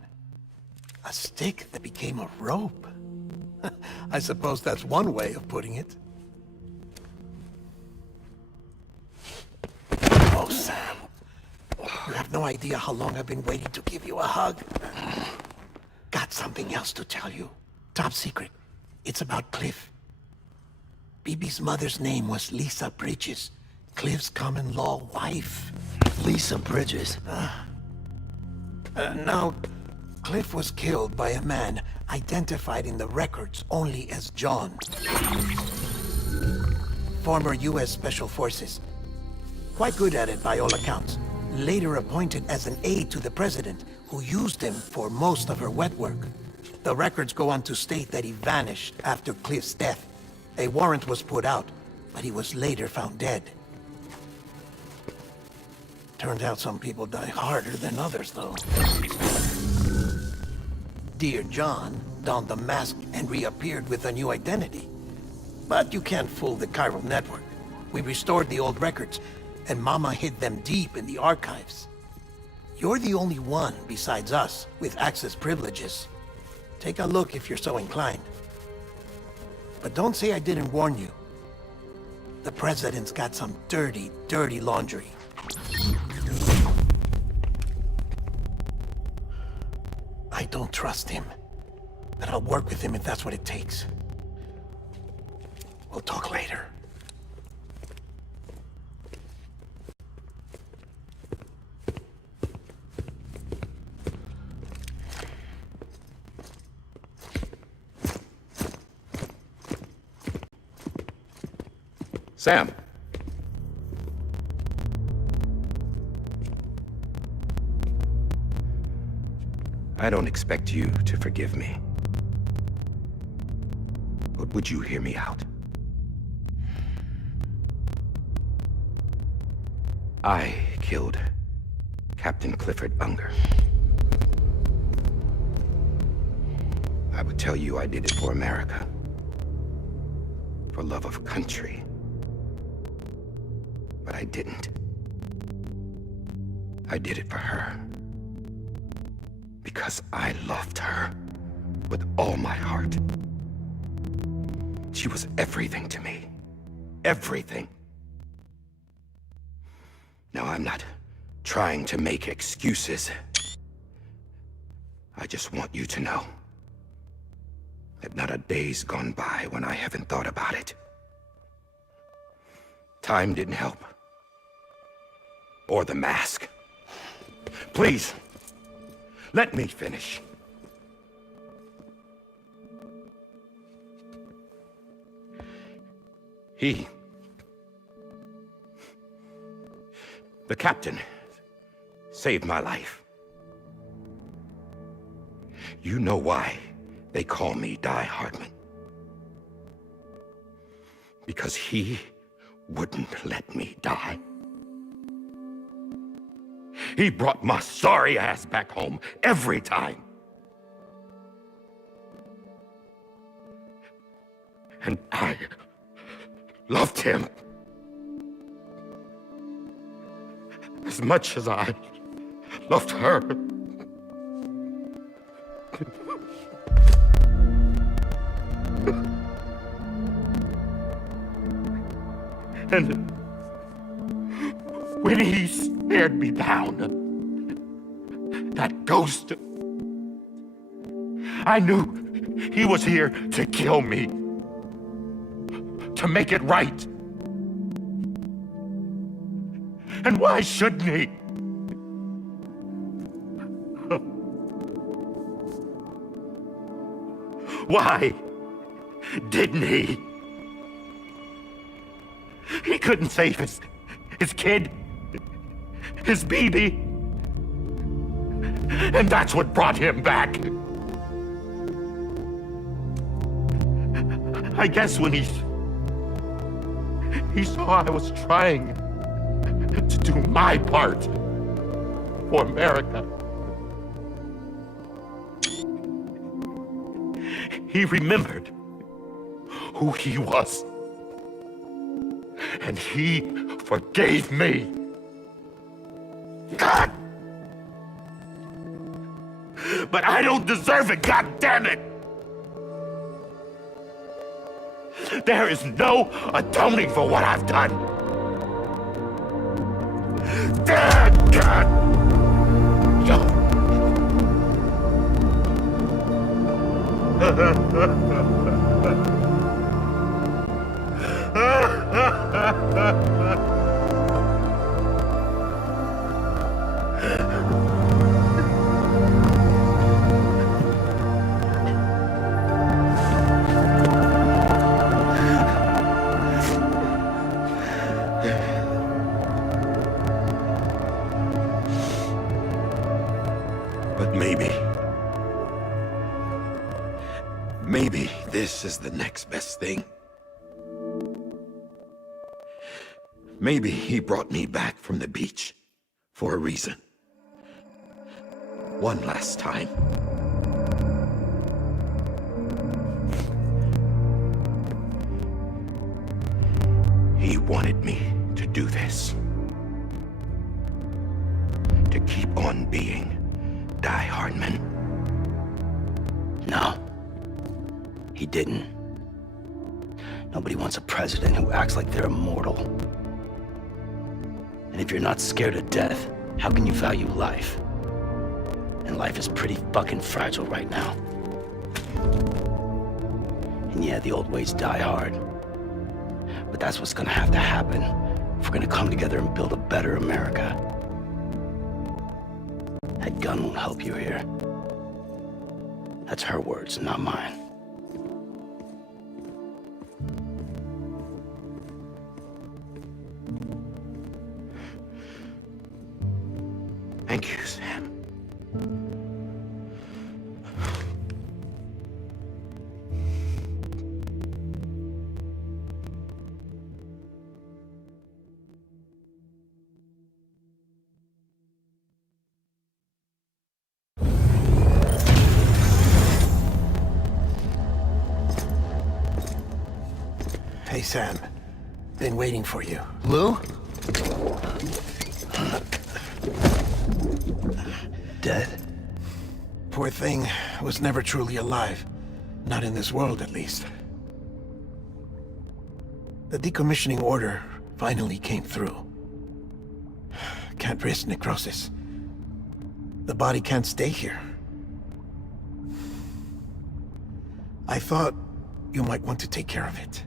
A stick that became a rope. I suppose that's one way of putting it. Oh, Sam. You have no idea how long I've been waiting to give you a hug. Got something else to tell you. Top secret. It's about Cliff. Bibi's mother's name was Lisa Bridges, Cliff's common-law wife. Lisa Bridges? Now, Cliff was killed by a man identified in the records only as John. Former U.S. Special Forces. Quite good at it by all accounts. Later appointed as an aide to the president, who used him for most of her wet work. The records go on to state that he vanished after Cliff's death. A warrant was put out, but he was later found dead. Turned out some people die harder than others, though. Dear John donned the mask and reappeared with a new identity. But you can't fool the chiral network. We restored the old records, and Mama hid them deep in the archives. You're the only one, besides us, with access privileges. Take a look if you're so inclined. But don't say I didn't warn you. The President's got some dirty, dirty laundry. I don't trust him, but I'll work with him if that's what it takes. We'll talk later. Sam. I don't expect you to forgive me. But would you hear me out? I killed Captain Clifford Unger. I would tell you I did it for America. For love of country. But I didn't. I did it for her. Because I loved her with all my heart. She was everything to me. Everything. Now, I'm not trying to make excuses. I just want you to know that not a day's gone by when I haven't thought about it. Time didn't help. Or the mask. Please, let me finish. The captain saved my life. You know why they call me Die Hardman? Because he wouldn't let me die. He brought my sorry ass back home every time. And I loved him as much as I loved her. And when he stared me down, that ghost, I knew he was here to kill me, to make it right. And why shouldn't he? Why didn't he? He couldn't save his kid, his baby. And that's what brought him back. I guess when he saw I was trying to do my part for America, he remembered who he was. And he forgave me. God! But I don't deserve it, God damn it! There is no atoning for what I've done. God! But maybe this is the next best thing. Maybe he brought me back from the beach for a reason. One last time. He wanted me to do this. To keep on being Die Hardman. No. He didn't. Nobody wants a president who acts like they're immortal. And if you're not scared of death, how can you value life? And life is pretty fucking fragile right now. And yeah, the old ways die hard. But that's what's gonna have to happen if we're gonna come together and build a better America. That gun won't help you here. That's her words, not mine. Thank you, Sam. Hey, Sam. Been waiting for you. Lou? Dead? Poor thing was never truly alive. Not in this world, at least. The decommissioning order finally came through. Can't risk necrosis. The body can't stay here. I thought you might want to take care of it.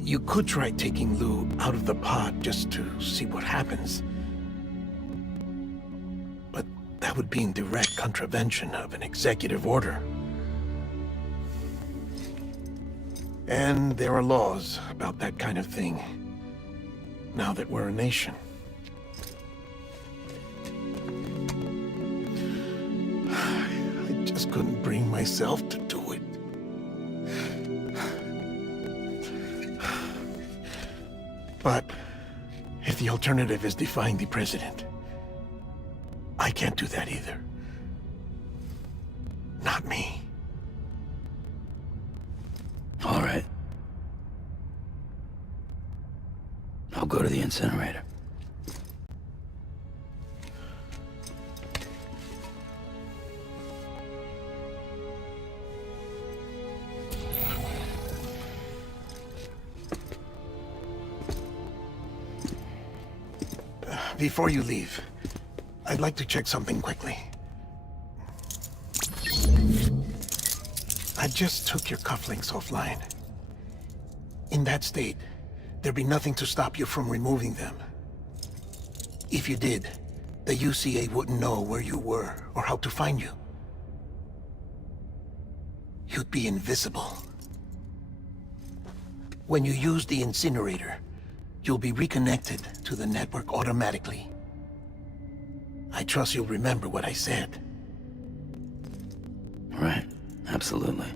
You could try taking Lou out of the pod just to see what happens. But that would be in direct contravention of an executive order. And there are laws about that kind of thing, now that we're a nation. just couldn't bring myself to do it. But if the alternative is defying the president, I can't do that either. Not me. All right. I'll go to the incinerator. Before you leave, I'd like to check something quickly. I just took your cufflinks offline. In that state, there'd be nothing to stop you from removing them. If you did, the UCA wouldn't know where you were or how to find you. You'd be invisible. When you use the incinerator, you'll be reconnected to the network automatically. I trust you'll remember what I said. Right. Absolutely.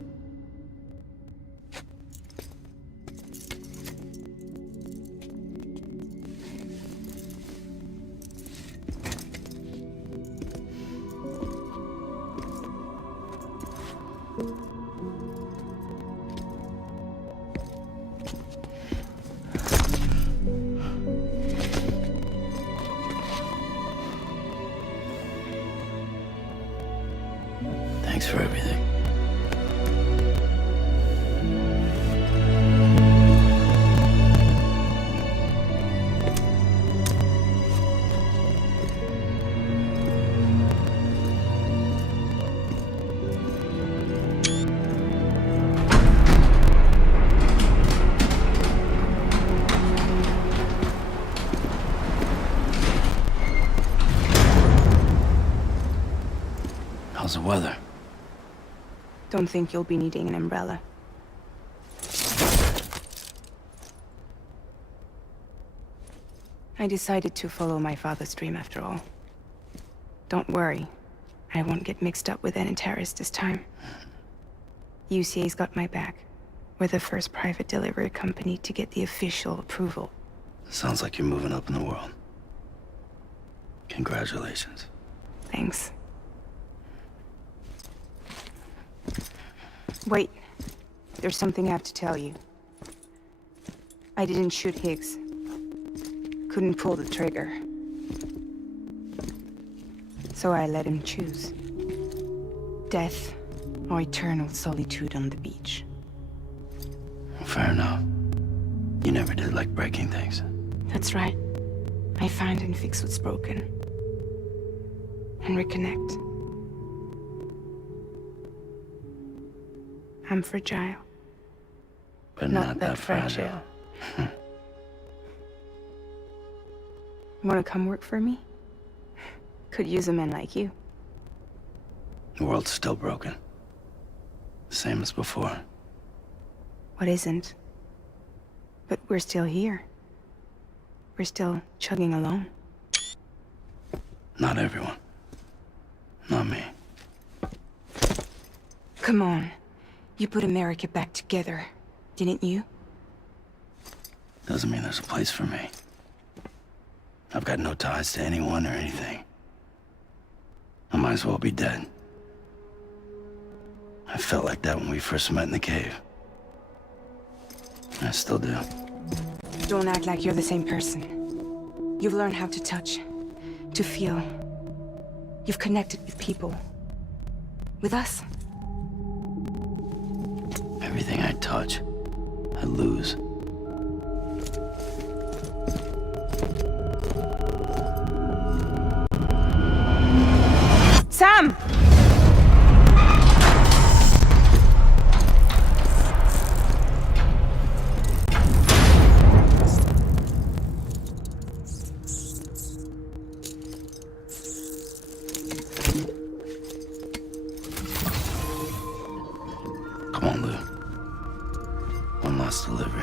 Thanks for everything. How's the weather? Don't think you'll be needing an umbrella. I decided to follow my father's dream after all. Don't worry. I won't get mixed up with any terrorists this time. UCA's got my back. We're the first private delivery company to get the official approval. Sounds like you're moving up in the world. Congratulations. Thanks. Wait. There's something I have to tell you. I didn't shoot Higgs. Couldn't pull the trigger. So I let him choose. Death or eternal solitude on the beach. Fair enough. You never did like breaking things. That's right. I find and fix what's broken. And reconnect. I'm fragile. But not that fragile. Wanna come work for me? Could use a man like you. The world's still broken. Same as before. What isn't? But we're still here. We're still chugging along. Not everyone. Not me. Come on. You put America back together, didn't you? Doesn't mean there's a place for me. I've got no ties to anyone or anything. I might as well be dead. I felt like that when we first met in the cave. I still do. Don't act like you're the same person. You've learned how to touch, to feel. You've connected with people. With us. Everything I touch, I lose. Sam! Come on, Lou. One last delivery.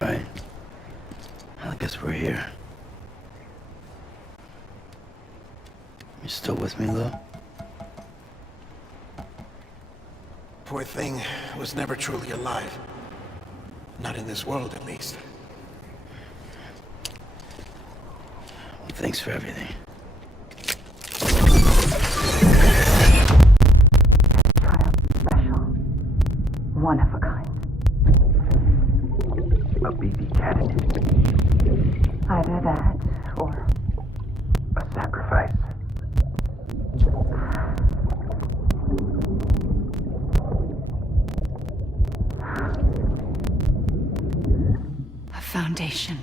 Right. I guess we're here. You still with me, though? Poor thing was never truly alive. Not in this world, at least. Well, thanks for everything. One of a kind. A BB candidate. Either that, or A sacrifice. A foundation.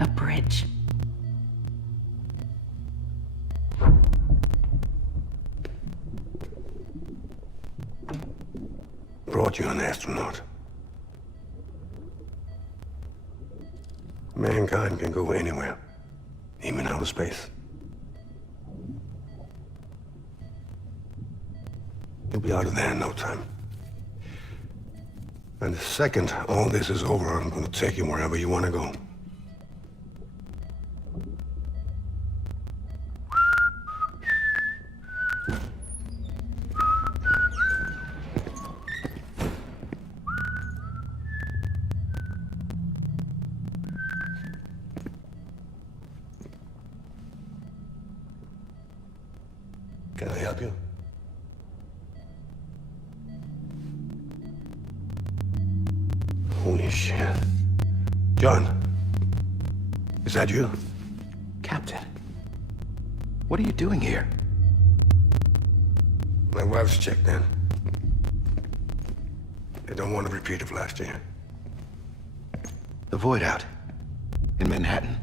A bridge. Brought you an astronaut. Mankind can go anywhere, even outer space. You'll be out of there in no time. And the second all this is over, I'm gonna take you wherever you wanna go. Can I help you? Holy shit. John, is that you? Captain, what are you doing here? My wife's checked in. They don't want a repeat of last year. The Void out in Manhattan.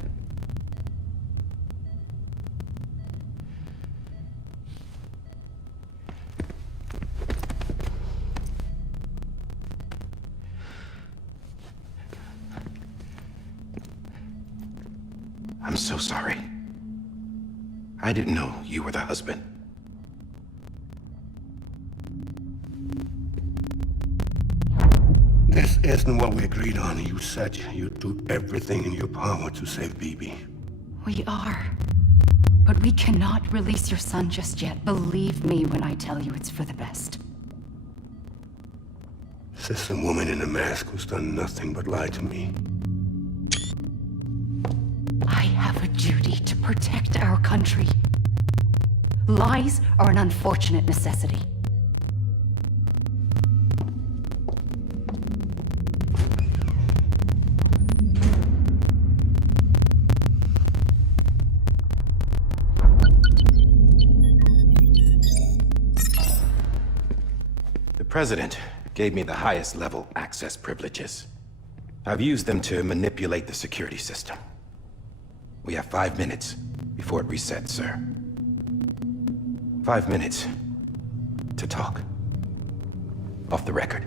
I'm so sorry. I didn't know you were the husband. This isn't what we agreed on. You said you'd do everything in your power to save BB. We are. But we cannot release your son just yet. Believe me when I tell you it's for the best. This is some woman in a mask who's done nothing but lie to me. I have a duty to protect our country. Lies are an unfortunate necessity. The President gave me the highest level access privileges. I've used them to manipulate the security system. We have 5 minutes before it resets, sir. 5 minutes to talk. Off the record.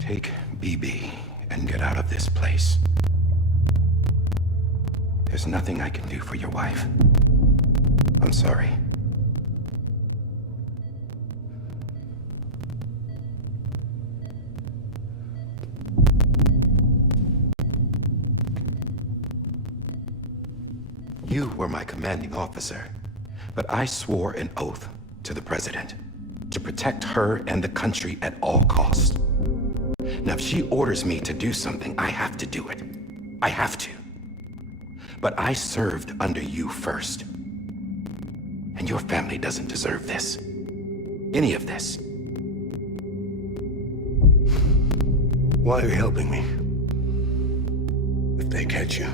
Take BB and get out of this place. There's nothing I can do for your wife. I'm sorry. You were my commanding officer, but I swore an oath to the President to protect her and the country at all costs. Now, if she orders me to do something, I have to do it. I have to. But I served under you first. And your family doesn't deserve this. Any of this. Why are you helping me? If they catch you.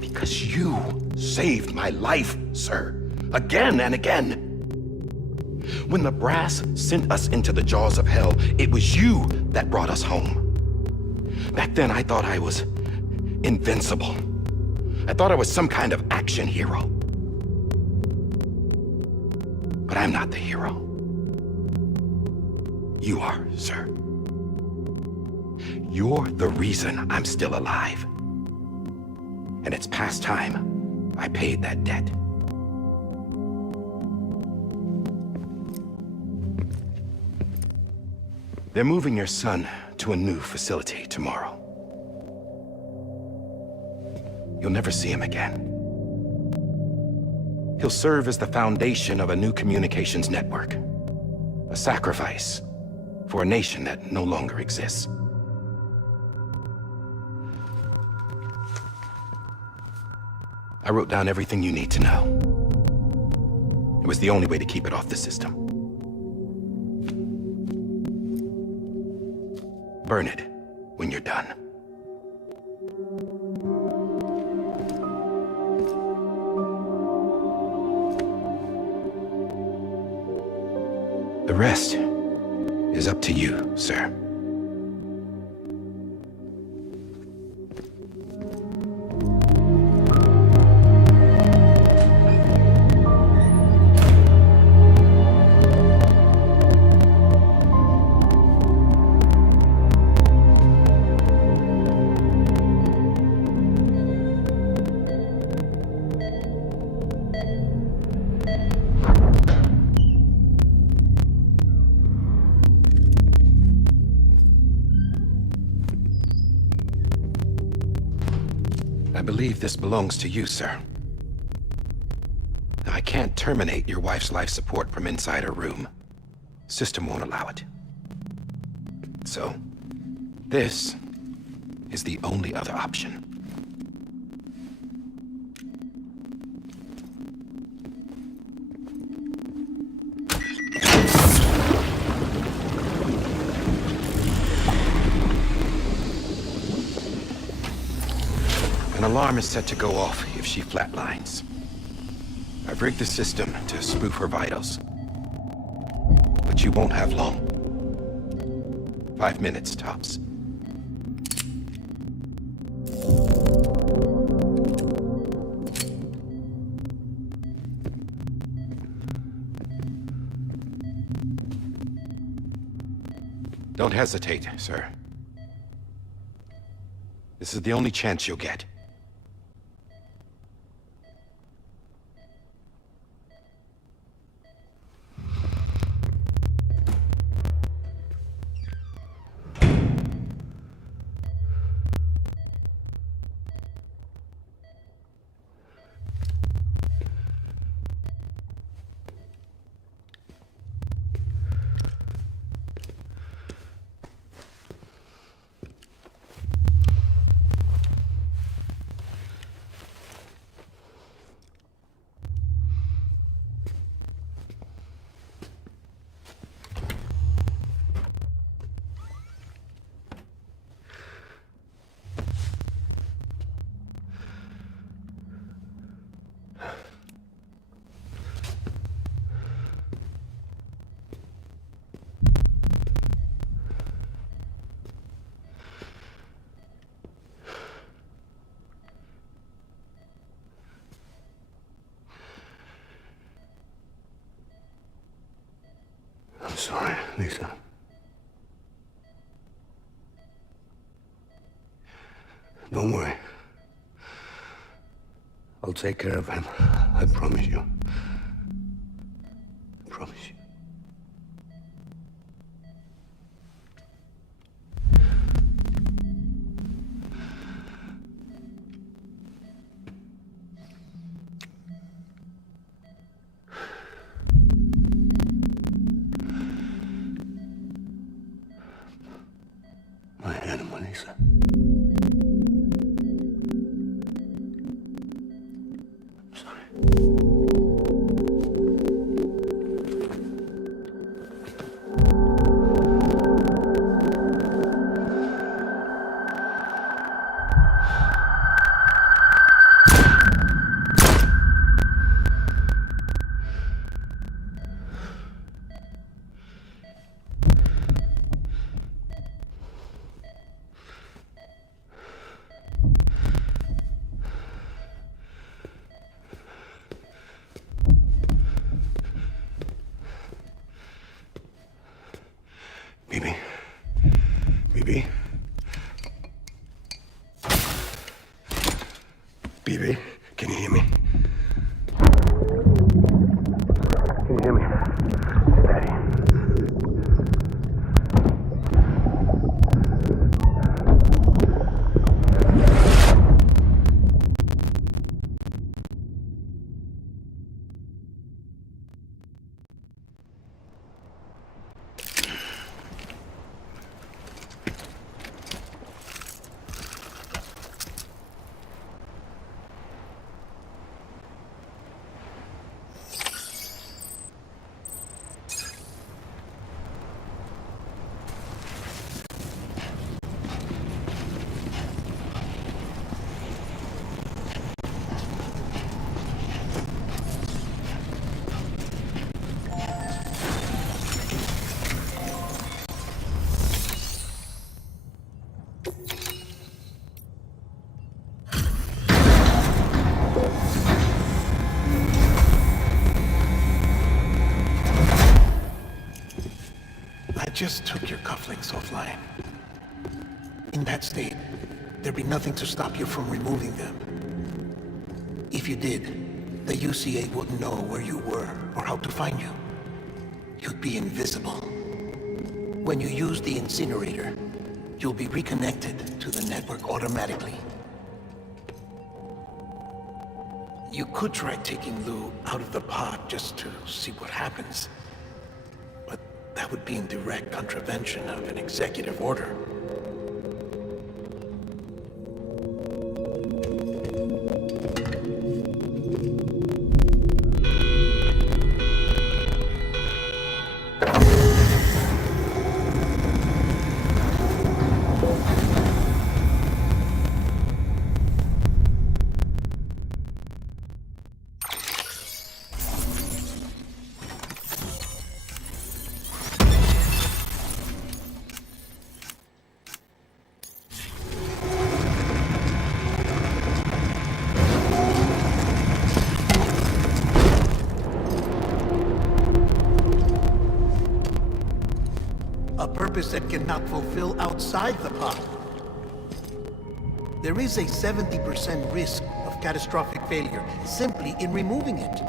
Because you saved my life, sir. Again and again. When the brass sent us into the jaws of hell, it was you that brought us home. Back then, I thought I was invincible. I thought I was some kind of action hero. But I'm not the hero. You are, sir. You're the reason I'm still alive. And it's past time I paid that debt. They're moving your son to a new facility tomorrow. You'll never see him again. He'll serve as the foundation of a new communications network. A sacrifice for a nation that no longer exists. I wrote down everything you need to know. It was the only way to keep it off the system. Burn it when you're done. The rest is up to you, sir. I believe this belongs to you, sir. I can't terminate your wife's life support from inside her room. System won't allow it. So, this is the only other option. An alarm is set to go off if she flatlines. I've rigged the system to spoof her vitals. But you won't have long. 5 minutes, tops. Don't hesitate, sir. This is the only chance you'll get. I'm sorry, Lisa. Don't worry. I'll take care of him. I promise you. I promise you. My animal, Lisa. I'm sorry. Bibi? Bibi? Bibi, can you hear me? Can you hear me? Daddy. just took your cufflinks offline. In that state, there'd be nothing to stop you from removing them. If you did, the UCA wouldn't know where you were or how to find you. You'd be invisible. When you use the incinerator, you'll be reconnected to the network automatically. You could try taking Lou out of the pod just to see what happens. But that would be in direct contravention of an executive order. That cannot fulfill outside the pod. There is a 70% risk of catastrophic failure simply in removing it.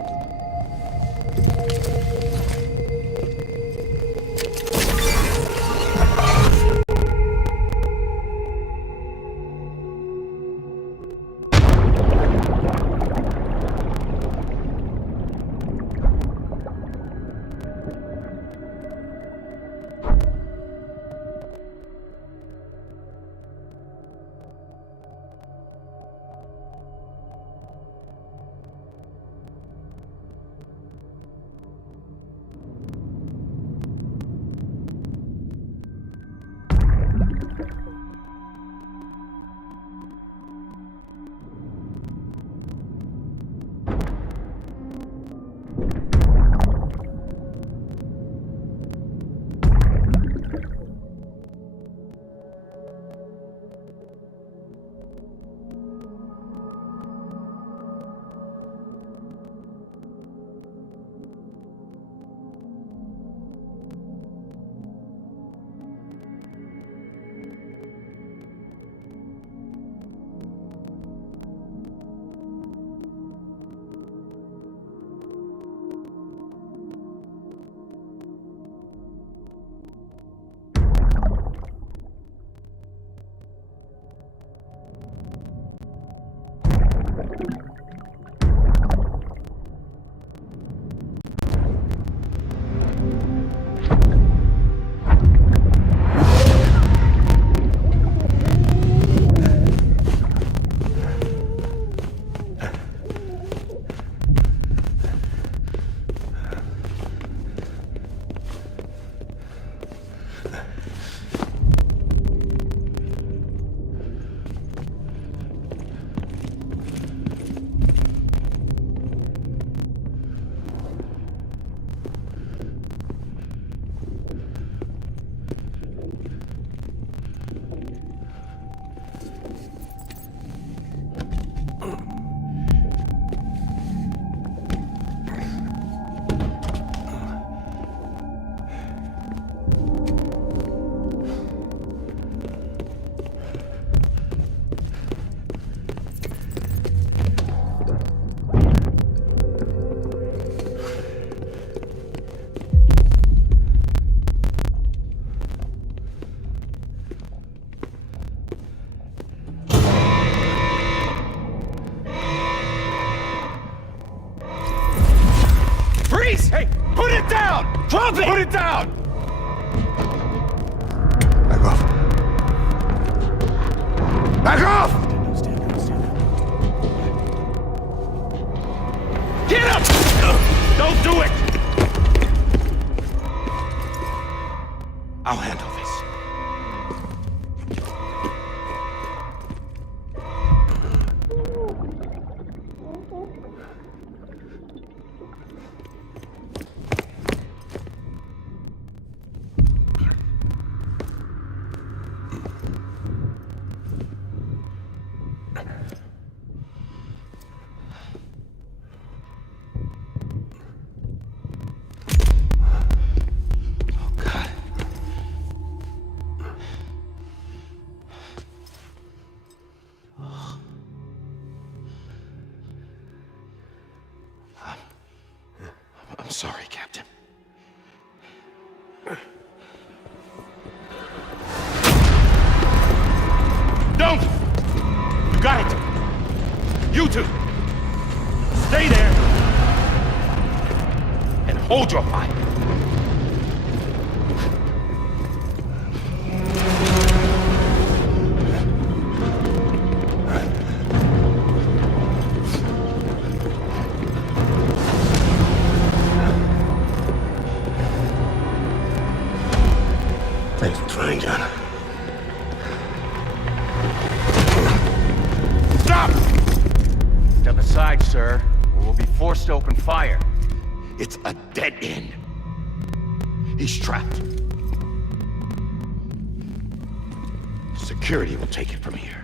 Drop it! Put it down! Back off. Back off! Get up! Don't do it! I'll handle this. sorry, Captain. Don't! You got it! You two! Stay there! And hold your fire! Thanks for trying, John. Stop! Step aside, sir, or we'll be forced to open fire. It's a dead end. He's trapped. Security will take it from here.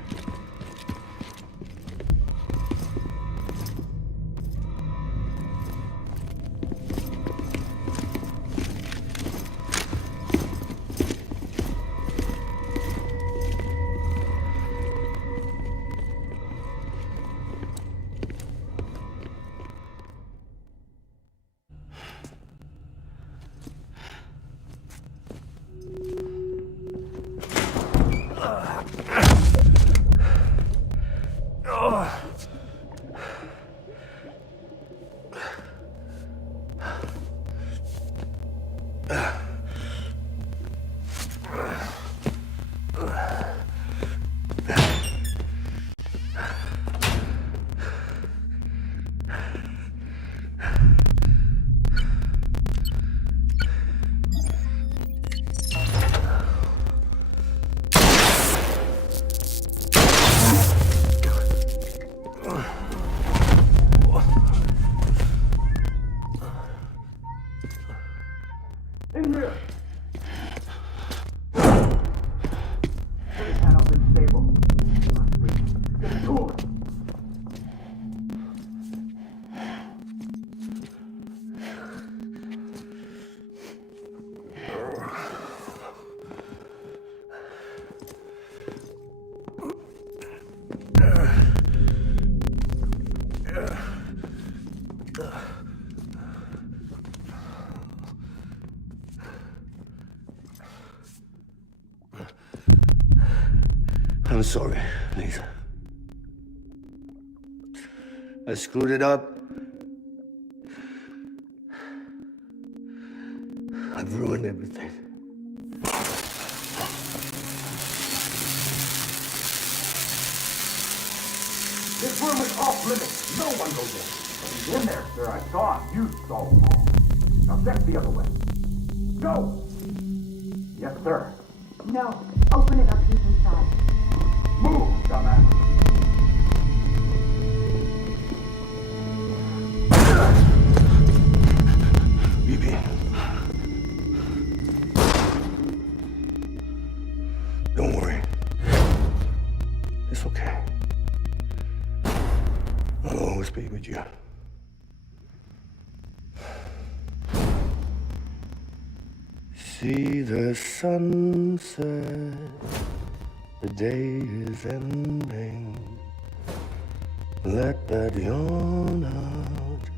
I'm sorry, Lisa. I screwed it up. I've ruined everything. This room is off limits. No one goes in. He's in there, sir. I saw him. You saw him. Now check the other way. Go! Yes, sir. No. Open it up. He's inside. Move, dumbass. BB. Don't worry. It's okay. I'll always be with you. See the sunset. The day is ending. Let that yawn out.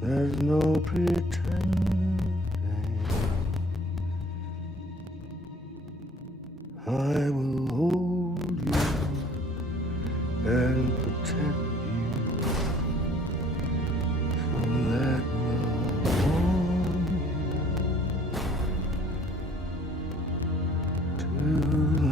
There's no pretending. I will hold you and protect you. So that will warm you to the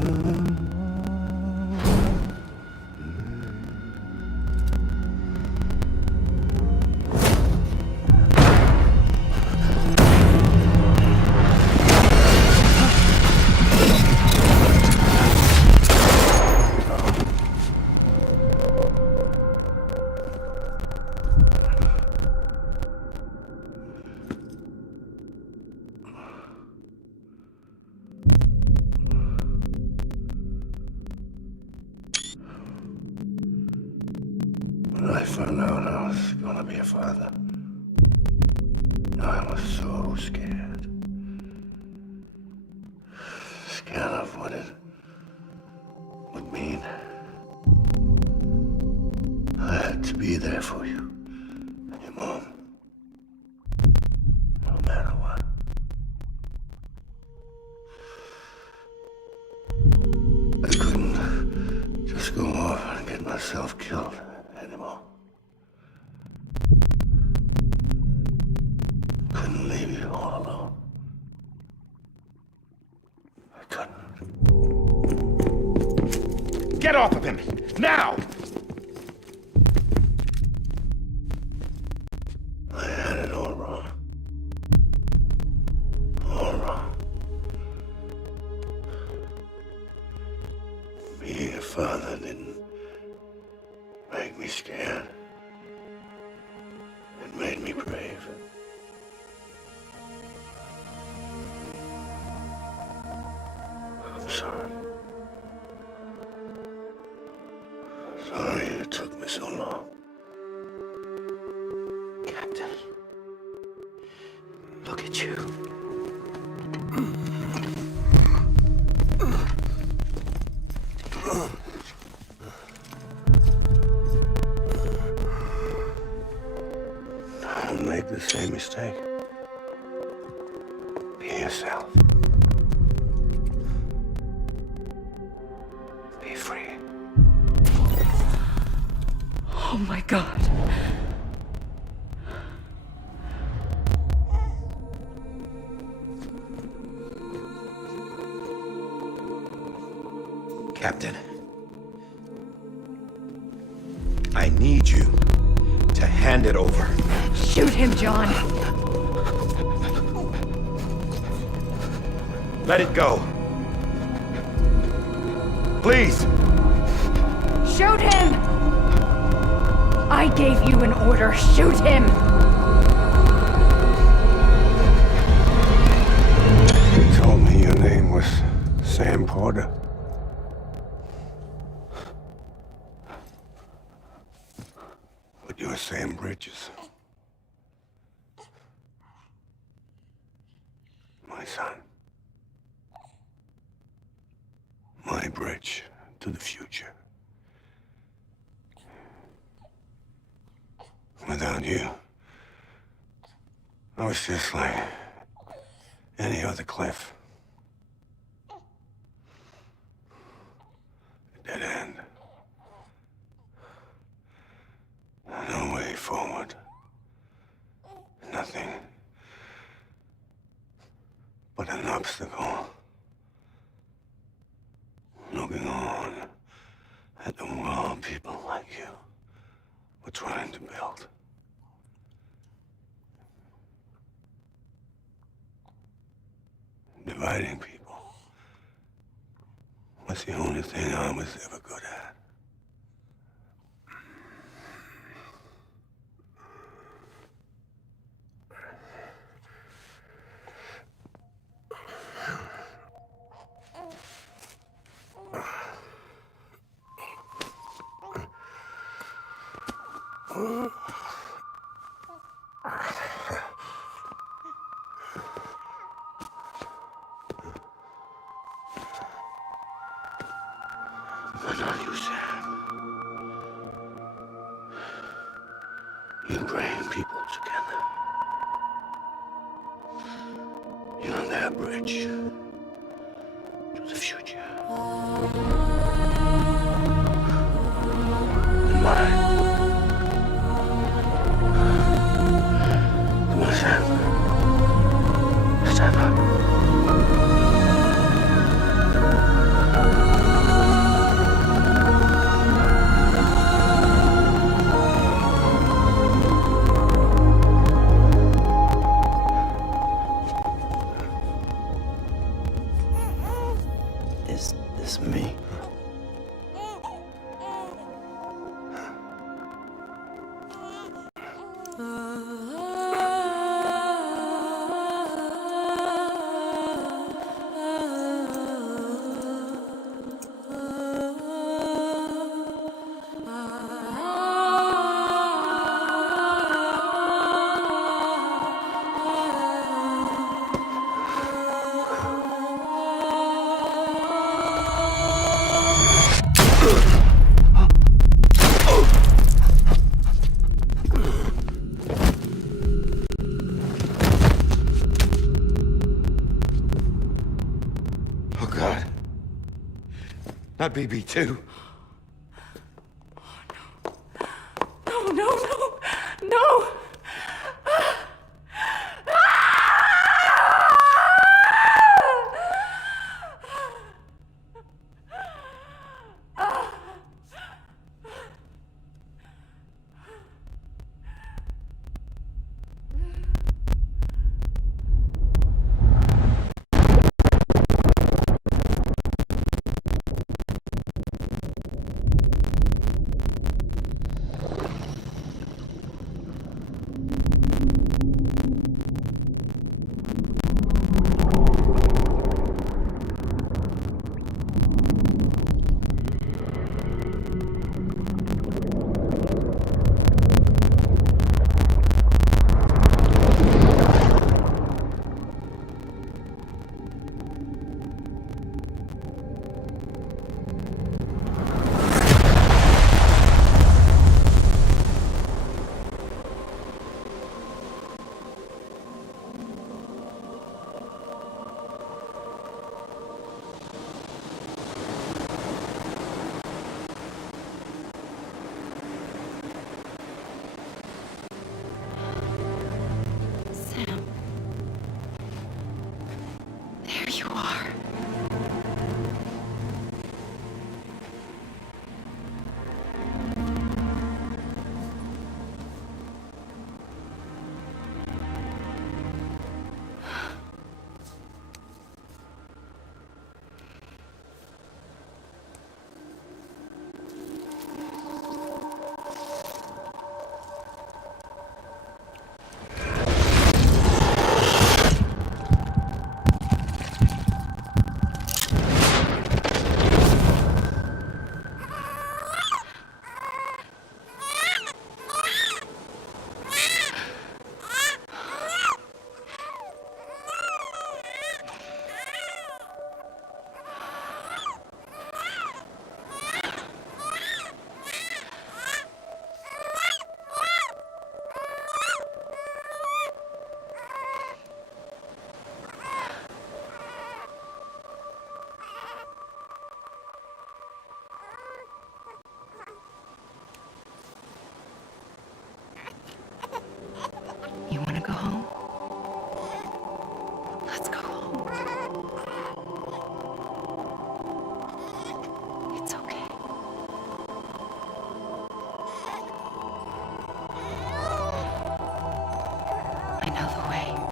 When I found out I was gonna be a father, I was so scared. Scared of what it would mean. I had to be there for you and your mom. get myself killed anymore. Couldn't leave you all alone. I couldn't. Get off of him! Now! I had it all wrong. All wrong. Being a father didn't make me scared. It made me brave. I'm sorry. Sorry it took me so long. Captain. Look at you. Don't make the same mistake. Be yourself. Be free. Oh my God. Captain. I need you to hand it over. Shoot him, John. Let it go. Please. Shoot him! I gave you an order. Shoot him! You told me your name was Sam Porter. But you're Sam Bridges. My son. My bridge to the future. Without you, I was just like any other Cliff. A dead end. No way forward. Nothing but an obstacle. Looking on at the world people like you were trying to build. Dividing people was the only thing I was ever good at. But not you, Sam. You bring people together. You're their bridge to the future. And mine. Come on, Sam. Stand up. Is this me? Oh, God. Not BB2. No, no, no, no! Sam. There you are. You want to go home? Let's go home. It's okay. I know the way.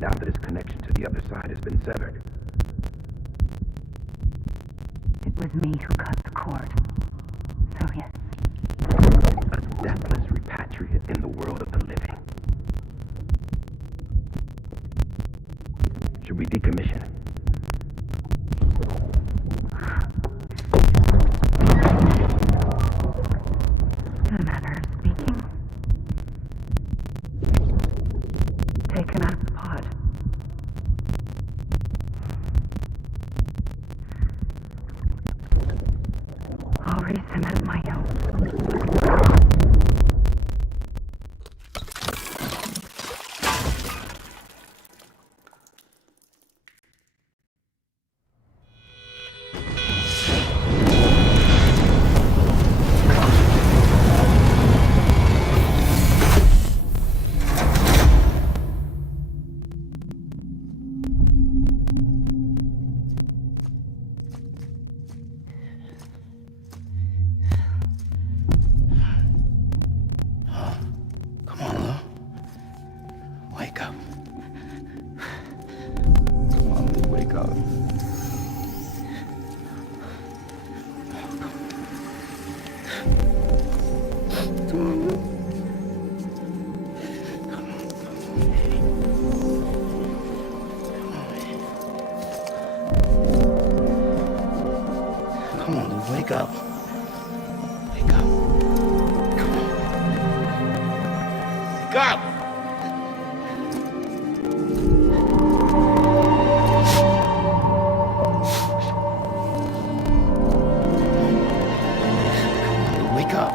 now that his connection to the other side has been severed. It was me who cut the cord. So yes. A deathless repatriate in the world of the living. Should we decommission? have my own. Come on, Lou. Wake up. Come on, Lou, wake up. Come on, Lou. Come on, Lou, wake up. Wake up. Come on. Wake up! Wake up.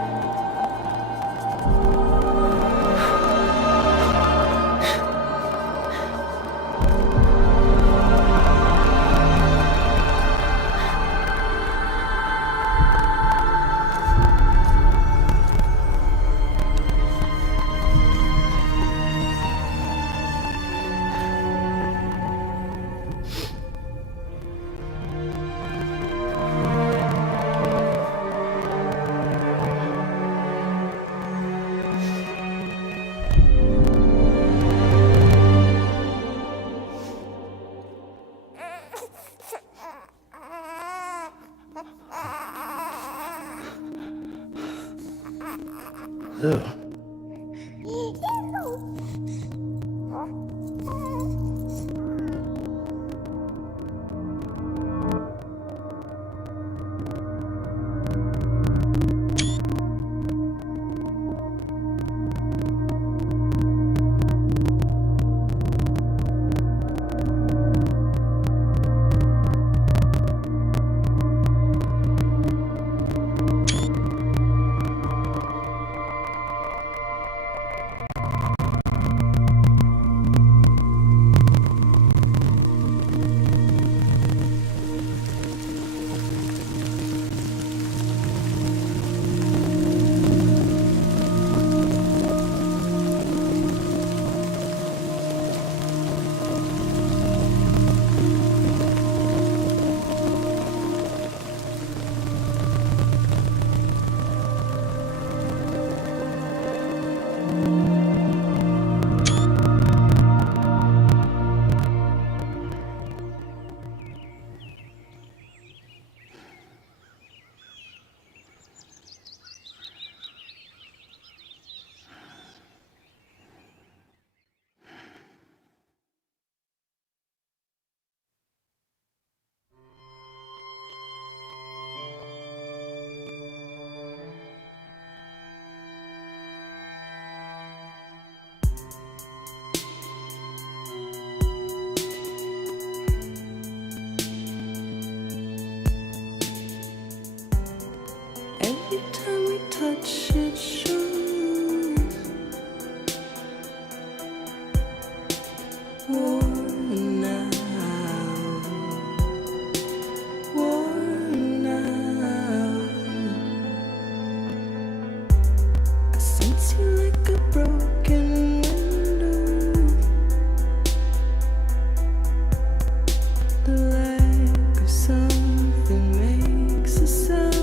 Lou. Every time we touch it shows worn out, worn out. I sense you like a broken window. The lack of something makes a sound.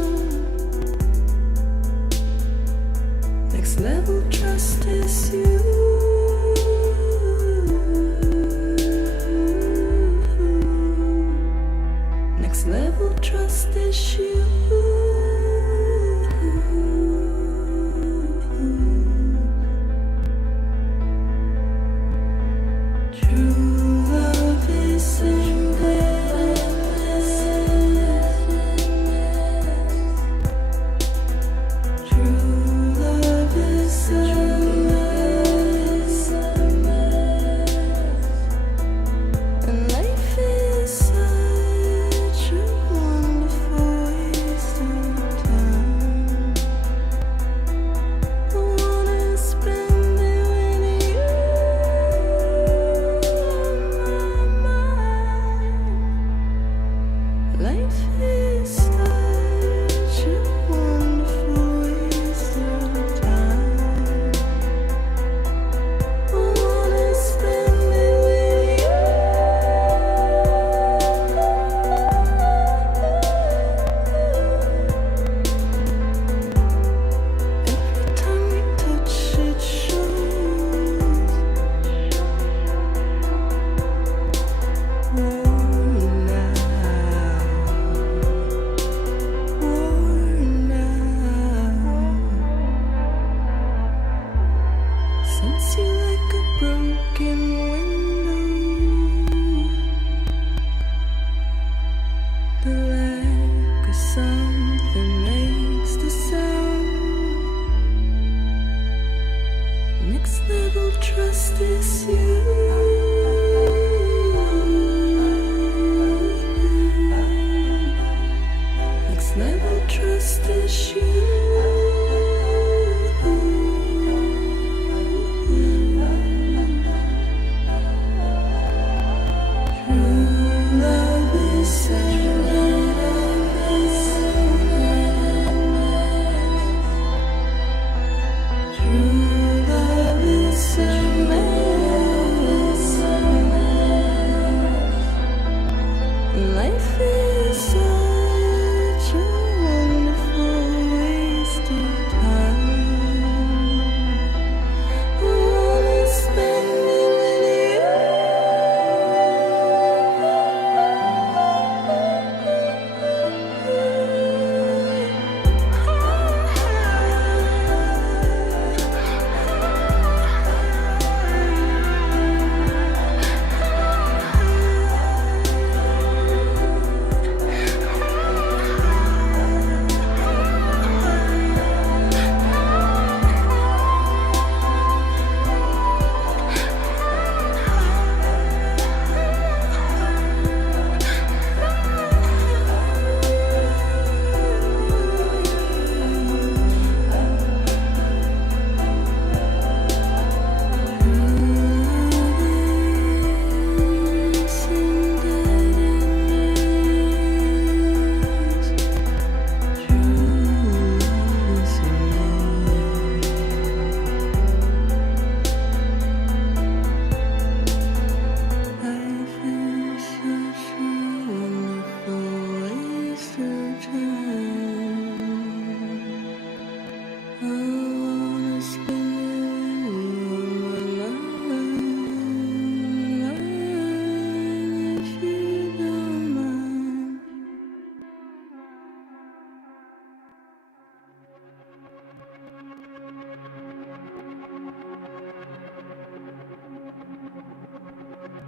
Next level trust is you. Next level trust is you. True love is in True love is a mess, and life is such a wonderful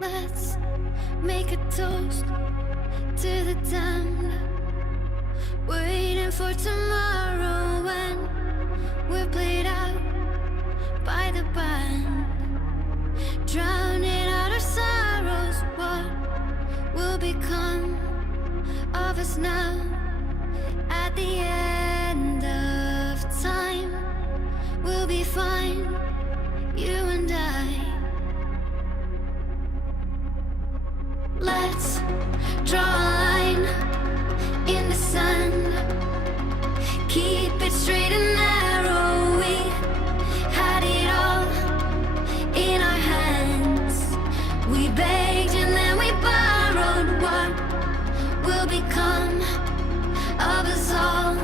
Let's make a toast to the damned. Waiting for tomorrow when we're played out by the band. Drowning out our sorrows, what will become of us now? At the end of time, we'll be fine, you and I. Let's draw a line in the sand. Keep it straight and narrow. We had it all in our hands. We begged and then we borrowed. What will become of us all?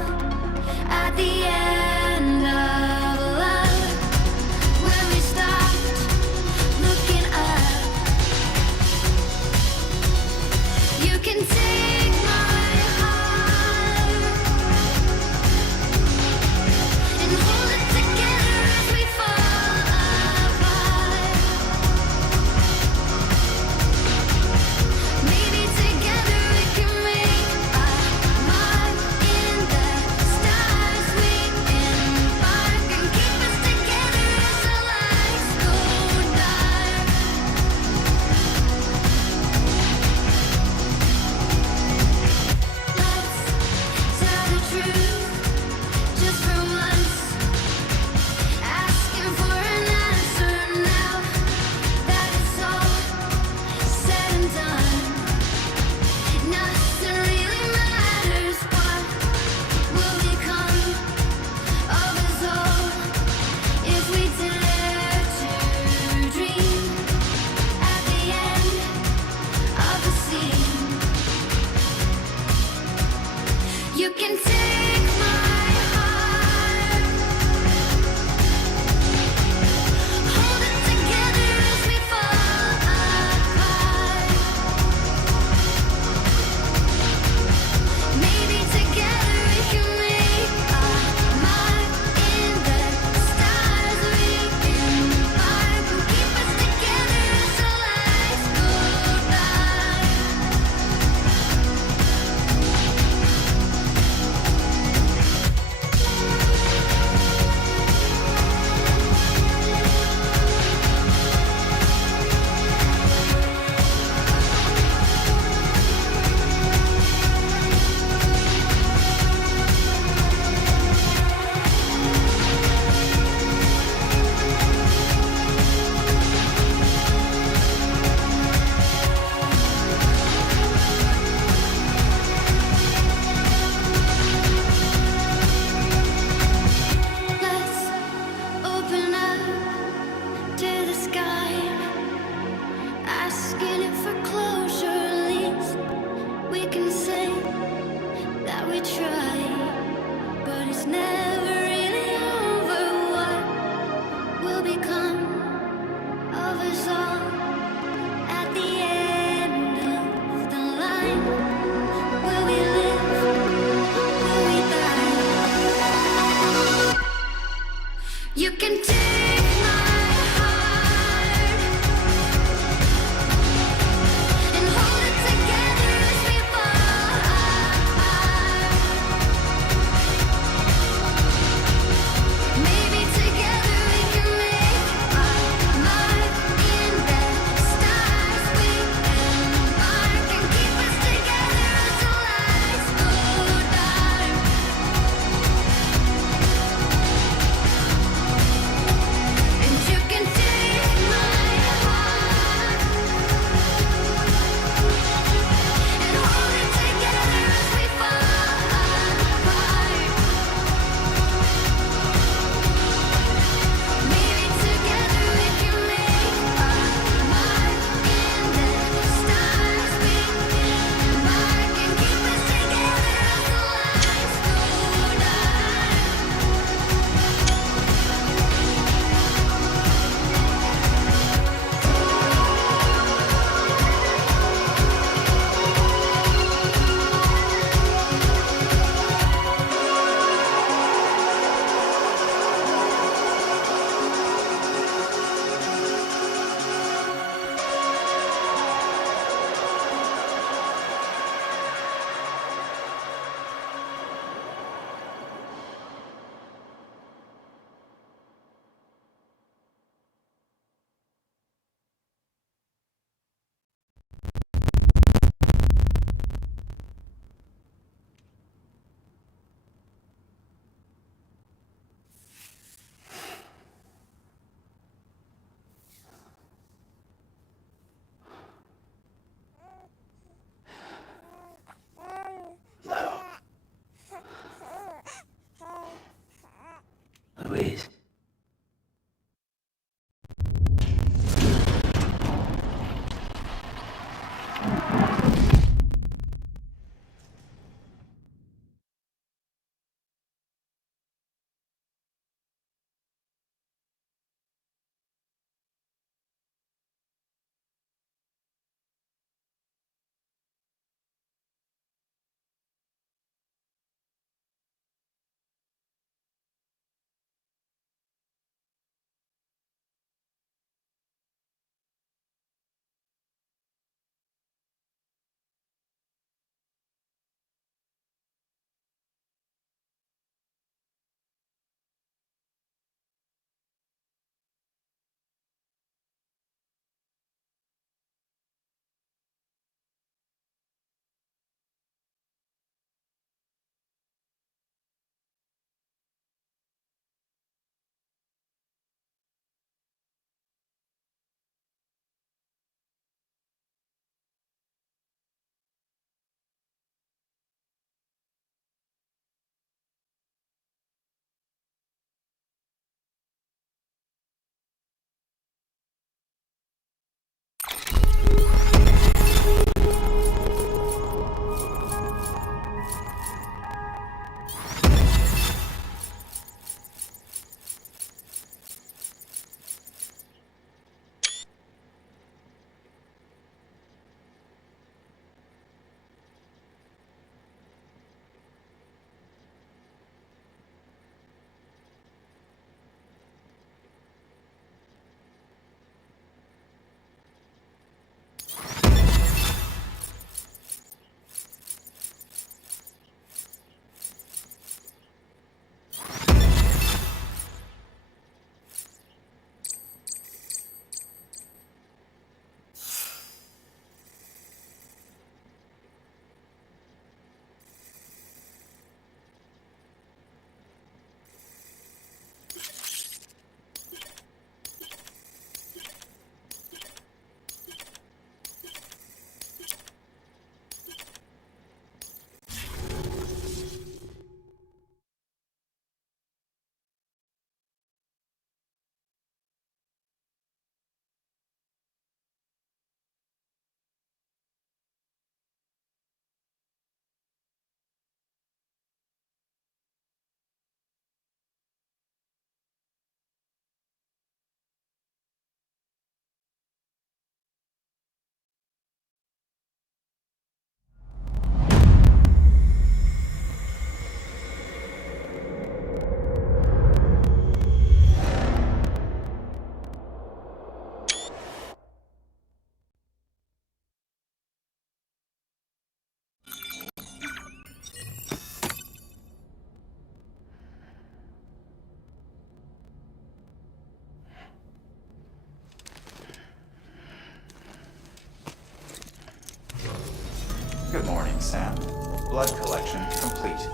blood collection complete.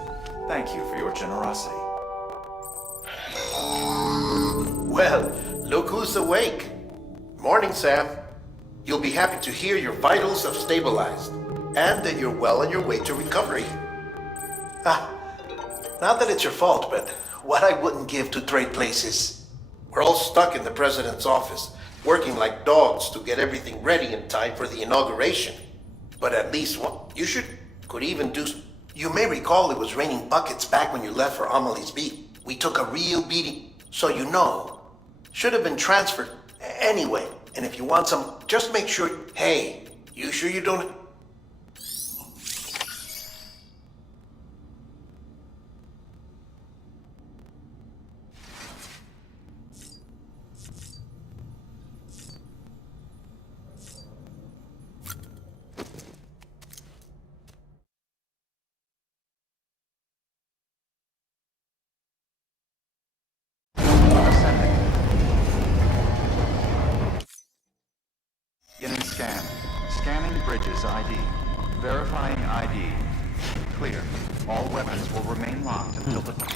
Thank you for your generosity. Well, look who's awake. Morning, Sam. You'll be happy to hear your vitals have stabilized, and that you're well on your way to recovery. Not that it's your fault, but what I wouldn't give to trade places. We're all stuck in the president's office, working like dogs to get everything ready in time for the inauguration. But at least could even do... You may recall it was raining buckets back when you left for Amelie's beat. We took a real beating, so you know. Should have been transferred. Anyway, and if you want some, just make sure... Hey, you sure you don't... Getting scanned. Scanning bridges ID. Verifying ID. Clear. All weapons will remain locked until the...